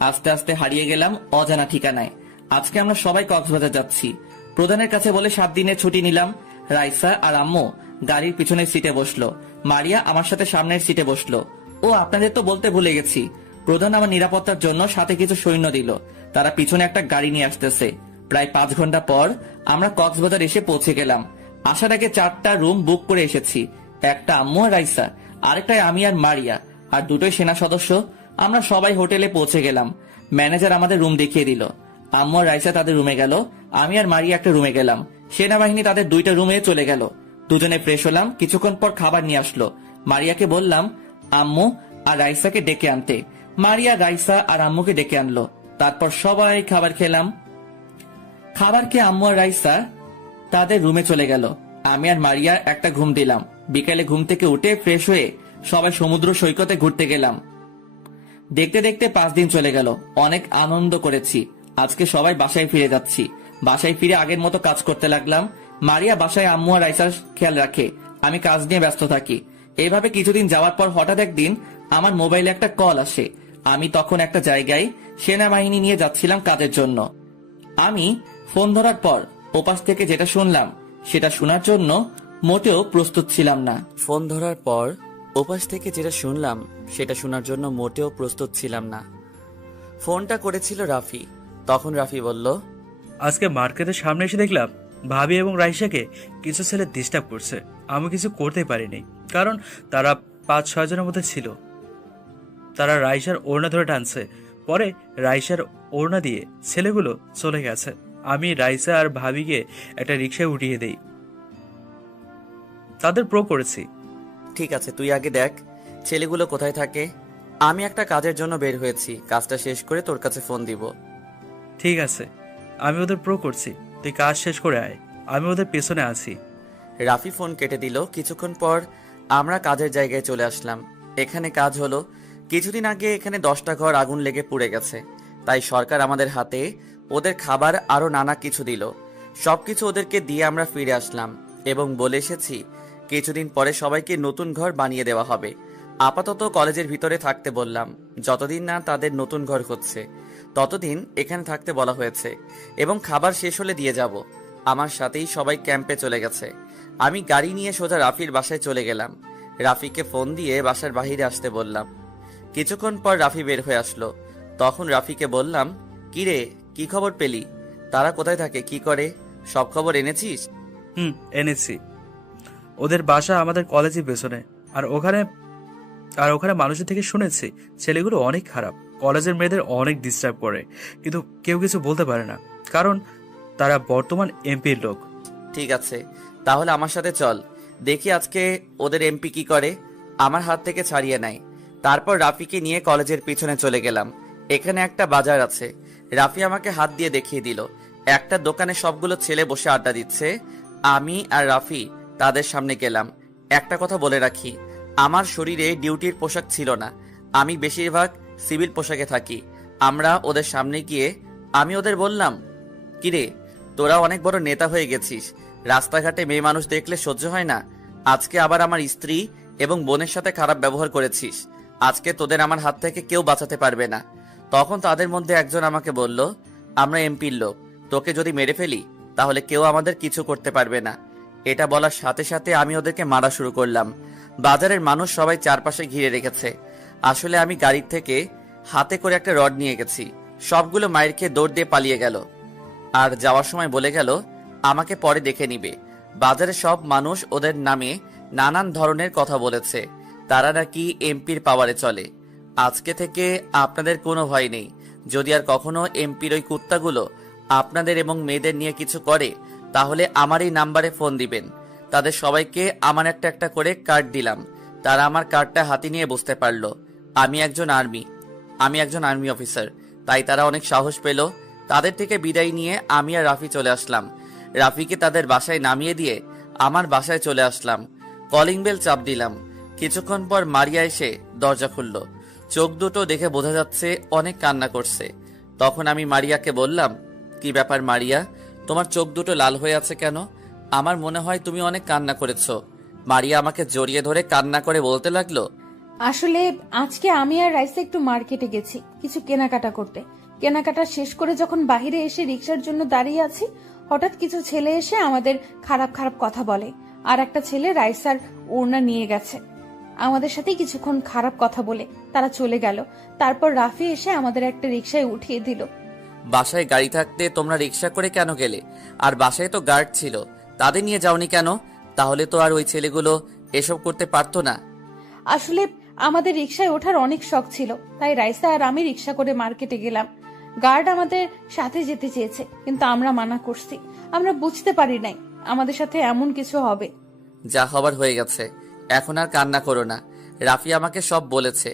আস্তে আস্তে হারিয়ে গেলাম অজানা ঠিকানায়। আজকে আমরা সবাই কক্সবাজার যাচ্ছি। প্রধানের কাছে বলে 7 দিনের ছুটি নিলাম। রাইসা আর আম্মু গাড়ির পিছনের সিটে বসলো। মারিয়া আমার সাথে সামনের সিটে বসলো। ও আপনাদের তো বলতে ভুলে গেছি, প্রধান আমার নিরাপত্তার জন্য সাথে কিছু সৈন্য দিল। তারা পিছনে একটা গাড়ি নিয়ে আসতেছে। প্রায় 5 ঘন্টা পর আমরা কক্সবাজার এসে পৌঁছে গেলাম। আসার আগে 4টা রুম বুক করে এসেছি। একটা আম্মু আর রাইসা, আরেকটায় আমি আর মারিয়া, আর 2টোই সেনা সদস্য। আমরা সবাই হোটেলে পৌঁছে গেলাম। ম্যানেজার আমাদের রুম দেখিয়ে দিল। আম্মু আর রাইসা তাদের রুমে গেল, আমি আর মারিয়া একটা রুমে গেলাম। সেনাবাহিনী তাদের 2টা রুমে চলে গেল। দুজনে ফ্রেশ হলাম। কিছুক্ষণ পর খাবার নিয়ে আসলো। মারিয়াকে বললাম আম্মু আর রাইসাকে ডেকে আনতে। মারিয়া রাইসা আর আম্মুকে ডেকে আনলো। তারপর সবাই খাবার খেলাম। খাবার খেয়ে আম্মু আর রাইসা তাদের রুমে চলে গেল। আমি আর মারিয়া একটা ঘুম দিলাম। বিকেলে ঘুম থেকে উঠে ফ্রেশ হয়ে সবাই সমুদ্র সৈকতে ঘুরতে গেলাম। দেখতে দেখতে 5 দিন চলে গেল। অনেক আনন্দ করেছি। আজকে সবাই বাসায় ফিরে যাচ্ছি। বাসায় ফিরে আগের মতো কাজ করতে লাগলাম। মারিয়া বাসায় আম্মু আর রাইসার খেয়াল রাখে, আমি কাজ নিয়ে ব্যস্ত থাকি। এইভাবে কিছুদিন যাওয়ার পর হঠাৎ একদিন আমার মোবাইলে একটা কল আসে। আমি তখন একটা জায়গায় সেনাবাহিনী নিয়ে যাচ্ছিলাম কাজের জন্য। আমি ফোন ধরার পর ওপাশ থেকে যেটা শুনলাম সেটা শোনার জন্য মোটেও প্রস্তুত ছিলাম না। ফোন ধরার পর ওপাশ থেকে যেটা শুনলাম সেটা শোনার জন্য মোটেও প্রস্তুত ছিলাম না। ফোনটা করেছিল রাফি। তখন রাফি বলল, আজকে মার্কেটের সামনে এসে দেখলাম ভাবি এবং রাইসাকে কিছু ছেলে ডিস্টার্ব করছে। আমি কিছু করতে পারিনি, কারণ তারা 5-6 জনের মধ্যে ছিল। তারা রাইসার ওড়না ধরে টানছে। পরে রাইসার ওড়না দিয়ে ছেলেগুলো চলে গেছে। আমি রাইসা আর ভাবিকে একটা রিক্সায় উঠিয়ে দেই। তাদের প্রো করেছি। ঠিক আছে, তুই আগে দেখ ছেলেগুলো কোথায় থাকে। আমি একটা কাজের জন্য বের হয়েছি। কাজটা শেষ করে তোর কাছে ফোন দিব। ঠিক আছে, আমি ওদের প্রো করছি। তুই কাজ শেষ করে আয়, আমি ওদের পেছনে আছি। রাফি ফোন কেটে দিল। কিছুক্ষণ পর আমরা কাজের জায়গায় চলে আসলাম। এখানে কাজ হলো, কিছুদিন আগে এখানে 10টা ঘর আগুন লেগে পুড়ে গেছে। তাই সরকার আমাদের হাতে ওদের খাবার আরো নানা কিছু দিল। সবকিছু ওদেরকে দিয়ে আমরা ফিরে আসলাম এবং বলে এসেছি কিছুদিন পরে সবাইকে নতুন ঘর বানিয়ে দেওয়া হবে। আপাতত কলেজের ভিতরে থাকতে বললাম। যতদিন না তাদের নতুন ঘর হচ্ছে ততদিন এখানে থাকতে বলা হয়েছে এবং খাবার শেষ হলে দিয়ে যাব। আমার সাথেই সবাই ক্যাম্পে চলে গেছে। আমি গাড়ি নিয়ে সোজা রাফির বাসায় চলে গেলাম। রাফিকে ফোন দিয়ে বাসার বাইরে আসতে বললাম। কিছুক্ষণ পর রাফি বের হয়ে আসলো। তখন রাফিকে বললাম, কিরে, কি খবর পেলি? তারা কোথায় থাকে, কি করে, সব খবর এনেছিস? এনেছি। ওদের বাসা আমাদের কলেজের পেছনে। আর ওখানে মানুষের থেকে শুনেছি ছেলেগুলো অনেক খারাপ। কলেজের মেয়েদের অনেক ডিস্টার্ব করে, কিন্তু কেউ কিছু বলতে পারে না, কারণ তারা বর্তমান এমপির লোক। ঠিক আছে, তাহলে আমার সাথে চল, দেখি আজকে ওদের এমপি কি করে। আমার হাত থেকে ছাড়িয়ে নেয়। তারপর রাফিকে নিয়ে কলেজের পিছনে চলে গেলাম। এখানে একটা বাজার আছে। রাফি আমাকে হাত দিয়ে দেখিয়ে দিল। একটা দোকানে সবগুলো ছেলে বসে আড্ডা দিচ্ছে। আমি আর রাফি তাদের সামনে গেলাম। একটা কথা বলে রাখি, আমার শরীরে ডিউটির পোশাক ছিল না। আমি বেশিরভাগ সিভিল পোশাকে থাকি। আমরা ওদের সামনে গিয়ে আমি ওদের বললাম, কিরে, তোরা অনেক বড় নেতা হয়ে গেছিস। রাস্তাঘাটে মেয়ে মানুষ দেখলে সহ্য হয় না। আজকে আবার আমার স্ত্রী এবং বোনের সাথে খারাপ ব্যবহার করেছিস। আজকে তোদের আমার হাত থেকে কেউ বাঁচাতে পারবে না। তখন তাদের মধ্যে একজন আমাকে বলল, আমরা এমপির লোক, তোকে যদি মেরে ফেলি তাহলে কেউ আমাদের কিছু করতে পারবে না। এটা বলার সাথে সাথে আমি ওদেরকে মারা শুরু করলাম। বাজারের মানুষ সবাই চারপাশে ঘিরে রেখেছে। আসলে আমি গাড়ির থেকে হাতে করে একটা রড নিয়ে গেছি। সবগুলো মায়ের খেয়ে দৌড় দিয়ে পালিয়ে গেল। আর যাওয়ার সময় বলে গেল আমাকে পরে দেখে নিবে। বাজারে সব মানুষ ওদের নামে নানান ধরনের কথা বলেছে। তারা নাকি এমপির পাওয়ারে চলে। আজকে থেকে আপনাদের কোনো ভয় নেই। যদি আর কখনো এমপির ওই কুত্তাগুলো আপনাদের এবং মেয়েদের নিয়ে কিছু করে তাহলে আমার এই নাম্বারে ফোন দিবেন। তাদের সবাইকে আমার একটা একটা করে কার্ড দিলাম। তারা আমার কার্ডটা হাতে নিয়ে বুঝতে পারলো আমি একজন আর্মি অফিসার। তাই তারা অনেক সাহস পেল। তাদের থেকে বিদায় নিয়ে আমি আর রাফি চলে আসলাম। রাফিকে তাদের বাসায় নামিয়ে দিয়ে আমার বাসায় চলে আসলাম। কলিং বেল চাপ দিলাম। কিছুক্ষণ পর মারিয়া এসে দরজা খুলল। চোখ দুটো দেখে বোঝা যাচ্ছে অনেক কান্না করছে। তখন আমি মারিয়াকে বললাম, কি ব্যাপার মারিয়া, তোমার চোখ দুটো লাল হয়ে আছে কেন? আমার মনে হয় তুমি অনেক কান্না করেছো। মারিয়া আমাকে জড়িয়ে ধরে কান্না করে বলতে লাগলো, আসলে আজকে আমি আর রাইসা একটু মার্কেটে গেছি কিছু কেনাকাটা করতে। কেনাকাটা শেষ করে যখন বাইরে এসে রিক্সার জন্য দাঁড়িয়ে আছি, হঠাৎ কিছু ছেলে এসে আমাদের খারাপ খারাপ কথা বলে। আর একটা ছেলে রাইসার ওড়না নিয়ে গেছে। আমাদের সাথে কিছুক্ষণ খারাপ কথা বলে তারা চলে গেল। তারপর রাফি এসে আমাদের একটা রিক্সায় উঠিয়ে দিল। বাসায় গাড়ি থাকতে তোমরা রিক্সা করে কেন গেলে? আর বাসায় তো গার্ড ছিল, তাদের নিয়ে যাওনি কেন? তাহলে তো আর ওই ছেলেগুলো এসব করতে পারতো না। আসলে আমাদের রিক্সায় ওঠার অনেক শখ ছিল, তাই রাইসা আর আমি রিক্সা করে মার্কেটে গেলাম। গার্ড আমাদের সাথে যেতে চেয়েছে, কিন্তু আমরা মানা করছি। আমরা বুঝতে পারি নাই আমাদের সাথে এমন কিছু হবে। যা হবার হয়ে গেছে, এখন আর কান্না করো না। রাফি আমাকে সব বলেছে,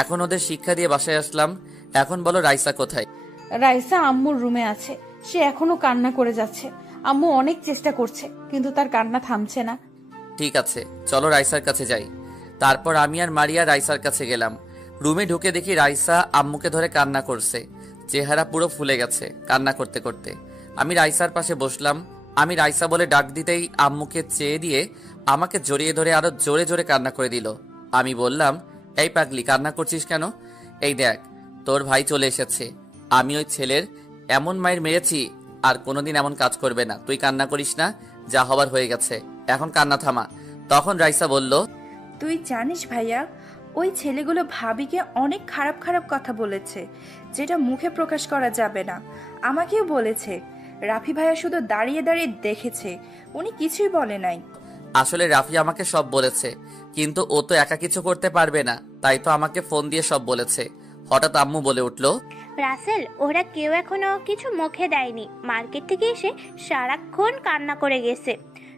এখন ওদের শিক্ষা দিয়ে বাসায় আসলাম। এখন বলো রাইসা কোথায়? রাইসা আম্মুর রুমে আছে, সে এখনো কান্না করে যাচ্ছে। আম্মু অনেক চেষ্টা করছে, কিন্তু তার কান্না থামছে না। ঠিক আছে, চলো রাইসার কাছে যাই। তারপর আমি আর মারিয়া রাইসার কাছে গেলাম। রুমে ঢুকে দেখি রাইসা আম্মুকে ধরে কান্না করছে, চেহারা পুরো ফুলে গেছে কান্না করতে করতে। আমি রাইসার পাশে বসলাম। আমি রাইসা বলে ডাক দিতেই আম্মুকে চেয়ে দিয়ে আমাকে জড়িয়ে ধরে আরো জোরে জোরে কান্না করে দিল। আমি বললাম, এই পাগলি, কান্না করছিস কেন? এই দেখ, তোর ভাই চলে এসেছে। আমি ওই ছেলের এমন মায়ের মেরেছি, আর কোনোদিন এমন কাজ করবে না। তুই কান্না করিস না, যা হবার হয়ে গেছে, এখন কান্না থামা। তখন রাইসা বলল, তুই জানিস ভাইয়া, ওই ছেলেগুলো ভাবিকে অনেক খারাপ খারাপ কথা বলেছে, যেটা মুখে প্রকাশ করা যাবে না। আমাকেও বলেছে। রাফি ভাইয়া শুধু দাঁড়িয়ে দাঁড়িয়ে দেখেছে, উনি কিছুই বলে নাই। আসলে রাফি আমাকে সব বলেছে, কিন্তু ও তো একা কিছু করতে পারবে না, তাই তো আমাকে ফোন দিয়ে সব বলেছে। হঠাৎ আম্মু বলে উঠলো, রাসেল, ওরা কেউ এখনো কিছু মুখে দেয়নি। মার্কেট থেকে এসে সারাক্ষণ কান্না করে গেছে।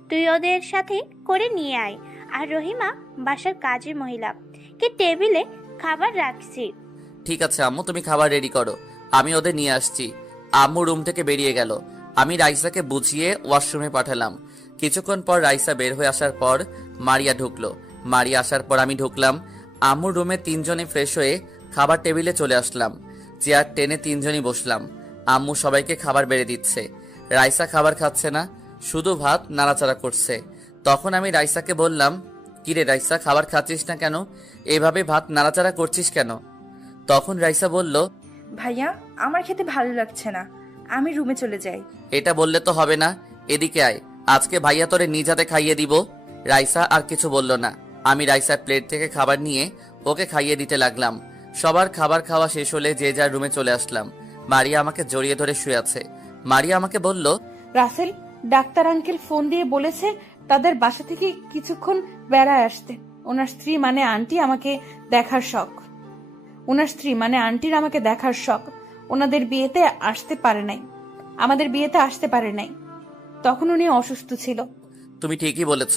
তুই ওদের সাথে করে নিয়ে আয়। আর রহিমা, বাসার কাজের মহিলা, কে টেবিলে খাবার রাখছি। ঠিক আছে আম্মু, তুমি খাবার রেডি করো, আমি ওদের নিয়ে আসছি। আম্মু রুম থেকে বেরিয়ে গেল। আমি রাইসাকে বুঝিয়ে ওয়াশরুমে পাঠালাম। কিছুক্ষণ পর রাইসা বের হয়ে আসার পর মারিয়া ঢুকলো। মারিয়া আসার পর আমি ঢুকলাম। আম্মুর রুমে তিনজনে ফ্রেশ হয়ে খাবার টেবিলে চলে আসলাম। চেয়ার টেনে তিনজনই বসলাম। আম্মু সবাইকে খাবার বেড়ে দিচ্ছে। রাইসা খাবার খাচ্ছে না, শুধু ভাত নাড়াচাড়া করছে। তখন আমি রাইসাকে বললাম, কিরে রাইসা, খাবার খাচ্ছিস না কেন? এভাবে ভাত নাড়াচাড়া করছিস কেন? তখন রাইসা বলল, ভাইয়া, আমার খেতে ভালো লাগছে না, আমি রুমে চলে যাই। এটা বললে তো হবে না, এদিকে আয়, আজকে ভাইয়া তোরে নিজ হাতে খাইয়ে দিব। রাইসা আর কিছু বলল না। আমি রাইসার প্লেট থেকে খাবার নিয়ে ওকে খাইয়ে দিতে লাগলাম। সবার খাবার খাওয়া শেষ হলে যে যার রুমে চলে আসলাম। মারিয়া আমাকে জড়িয়ে ধরে শুয়ে আছে। মারিয়া আমাকে বলল, রাসেল, ডাক্তার আঙ্কেল ফোন দিয়ে বলেছে তাদের বাসা থেকে কিছুক্ষণ বেড়ায় আসতে। ওনার স্ত্রী মানে আন্টি আমাকে দেখার শখ। ওনাদের বিয়েতে আসতে পারে নাই, আমাদের বিয়েতে আসতে পারে নাই। তখন উনি অসুস্থ ছিল। তুমি ঠিকই বলেছ,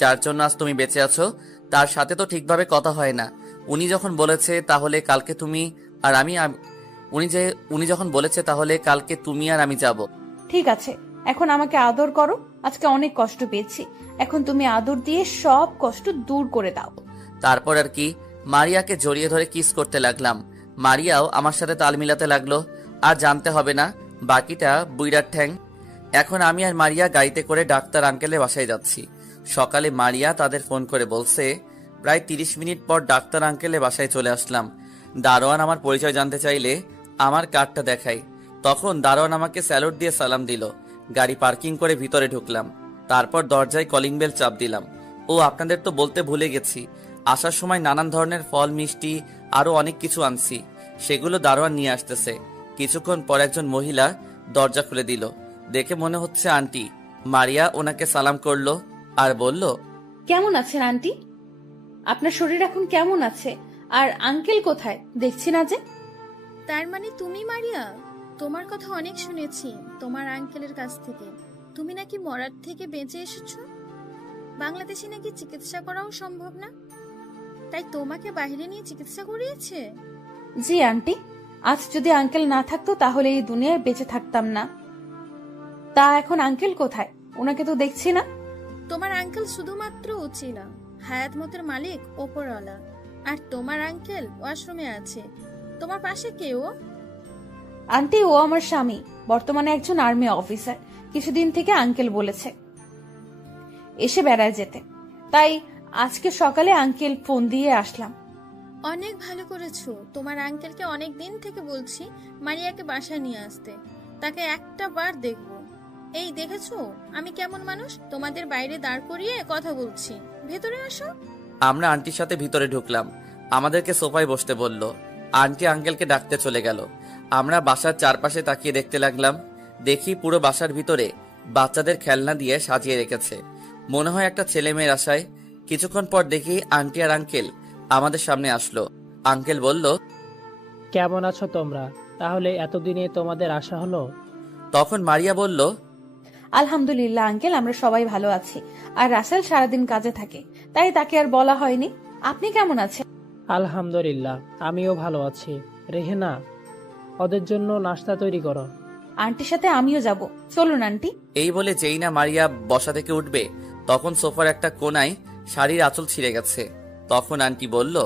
যার জন্য আজ তুমি বেঁচে আছো তার সাথে তো ঠিকভাবে কথা হয় না। উনি যখন বলেছে তাহলে কালকে তুমি আর আমি উনি যখন বলেছে তাহলে কালকে তুমি আর আমি যাব। ঠিক আছে, এখন আমাকে আদর করো। আজকে অনেক কষ্ট পেয়েছি, এখন তুমি আদর দিয়ে সব কষ্ট দূর করে দাও। তারপর আর কি, মারিয়াকে জড়িয়ে ধরে কিস করতে লাগলাম। মারিয়াও আমার সাথে তাল মিলাতে লাগলো। আর জানতে হবে না বাকিটা বুইড়ার ঠ্যাং। এখন আমি আর মারিয়া গাড়িতে করে ডাক্তার আঙ্কেলের বাসায় যাচ্ছি। সকালে মারিয়া তাদের ফোন করে বলছে, প্রায় 30 মিনিট পর ডাক্তার আঙ্কেলের বাসায় চলে আসলাম। দারোয়ান আমার পরিচয় জানতে চাইলে আমার কার্ডটা দেখাই। তখন দারোয়ান আমাকে স্যালুট দিয়ে সালাম দিল। গাড়ি পার্কিং করে ভিতরে ঢুকলাম। তারপর দরজায় কলিং বেল চাপ দিলাম। ও আপনাদের তো বলতে ভুলে গেছি, আসার সময় নানান ধরনের ফল, মিষ্টি, আরো অনেক কিছু আনছি। সেগুলো দারোয়ান নিয়ে আসতেছে। কিছুক্ষণ পর একজন মহিলা দরজা খুলে দিল। দেখে মনে হচ্ছে আন্টি। মারিয়া ওনাকে সালাম করলো আর বলল, কেমন আছেন আন্টি? আপনার শরীর এখন কেমন আছে? আর আঙ্কেল কোথায়? দেখছি না যে। তার মানে তুমি মারিয়া? তোমার কথা অনেক শুনেছি তোমার আঙ্কেলের কাছ থেকে। তুমি নাকি মরার থেকে বেঁচে এসেছো। বাংলাদেশে নাকি চিকিৎসা করাও সম্ভব না, তাই তোমাকে বাইরে নিয়ে চিকিৎসা করিয়েছে। জি আন্টি, আজ যদি আঙ্কেল না থাকতো তাহলে এই দুনিয়ায় বেঁচে থাকতাম না। তা এখন আঙ্কেল কোথায়? ওনাকে তো দেখছি না। তোমার আঙ্কেল শুধুমাত্র উচিলা, হায়াত মতের মালিক ওপরওয়ালা। আর তোমার আঙ্কেল ওয়াশরুমে আছে। তোমার পাশে কেউ? আন্টি, ও আমার স্বামী, বর্তমানে একজন আর্মি অফিসার। কিছুদিন থেকে আঙ্কেল বলেছে এসে বেড়ায় যেতে, তাই আজকে সকালে আঙ্কেল ফোন দিয়ে আসলাম। অনেক ভালো করেছো। তোমার আঙ্কেলকে অনেক দিন থেকে বলছি মারিয়াকে বাসায় নিয়ে আসতে, তাকে একটা বার দেখবো। এই দেখেছো আমি কেমন মানুষ? তোমাদের বাইরে দাঁড় করিয়ে কথা বলছি, ভেতরে আসো। আমরা আন্টির সাথে ভিতরে ঢুকলাম। আমাদেরকে সোফায় বসতে বলল। আন্টি আঙ্কেলকে ডাকতে চলে গেল। আমরা বাসার চারপাশে তাকিয়ে দেখতে লাগলাম। দেখি পুরো বাসার ভিতরে বাচ্চাদের খেলনা দিয়ে সাজিয়ে রেখেছে, মনে হয় একটা ছেলে মেয়ের আশায়। কিছুক্ষণ পর দেখি আন্টি আর আঙ্কেল আমাদের সামনে আসলো। আঙ্কেল বলল, কেমন আছো তোমরা? তাহলে এতদিনে তোমাদের আশা হলো? তখন মারিয়া বলল, আলহামদুলিল্লাহ আঙ্কেল, আমরা সবাই ভালো আছি। আর রাসেল সারাদিন কাজে থাকে, তাই তাকে আর বলা হয়নি। আপনি কেমন আছেন? আলহামদুলিল্লাহ, আমিও ভালো আছি। রেহেনা, ওদের জন্য নাস্তা তৈরি করো। আন্টির সাথে আমিও যাব, চলুন আন্টি। এই বলে যেই না মারিয়া বসা থেকে উঠবে, তখন সোফার একটা কোনায় শাড়ির আঁচল ছিঁড়ে গেছে। তখন আন্টি বলল,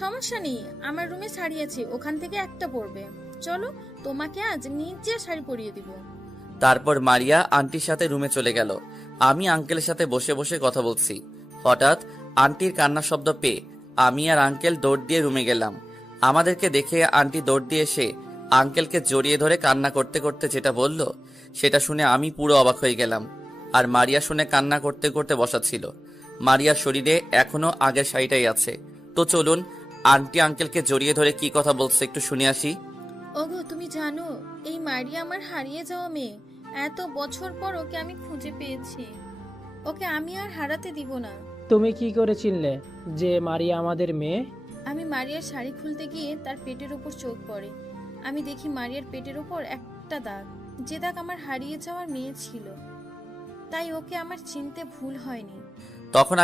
সমস্যা নেই, আমার রুমে শাড়ি আছে, ওখান থেকে একটা পরবে। চলো, তোমাকে আজ নিজে শাড়ি পরিয়ে দিব। তারপর মারিয়া আন্টির সাথে রুমে চলে গেল। আমি আঙ্কেলের সাথে বসে বসে কথা বলছি। হঠাৎ আন্টির কান্নার শব্দ পেয়ে আমি আর আঙ্কেল দৌড় দিয়ে রুমে গেলাম। আমাদেরকে দেখে আন্টি দৌড় দিয়ে এসে আঙ্কেলকে জড়িয়ে ধরে কান্না করতে করতে যেটা বলল, সেটা শুনে আমি পুরো অবাক হয়ে গেলাম। আর মারিয়া শুনে কান্না করতে করতে বসা ছিল। মারিয়ার শরীরে এখনো আগের শাড়িটাই আছে। তো চলুন আন্টি আঙ্কেলকে জড়িয়ে ধরে কি কথা বলছে একটু শুনে আসি। ওগো, তুমি জানো এই মারিয়া আমার হারিয়ে যাওয়া মেয়ে। এত বছর পর ওকে আমি খুঁজে পেয়েছি। ওকে আমি আর হারাতে দিব না। তুমি কি করে চিনলে যে মারিয়া আমাদের মেয়ে? আমি মারিয়ার শাড়ি খুলতে গিয়ে তার পেটের উপর চোখ পড়ে। আমি দেখি মারিয়ার পেটের উপর একটা দাগ, যে দাগ আমার হারিয়ে যাওয়ার মেয়ে ছিল। তাই ওকে আমার চিনতে ভুল হয়নি। তখন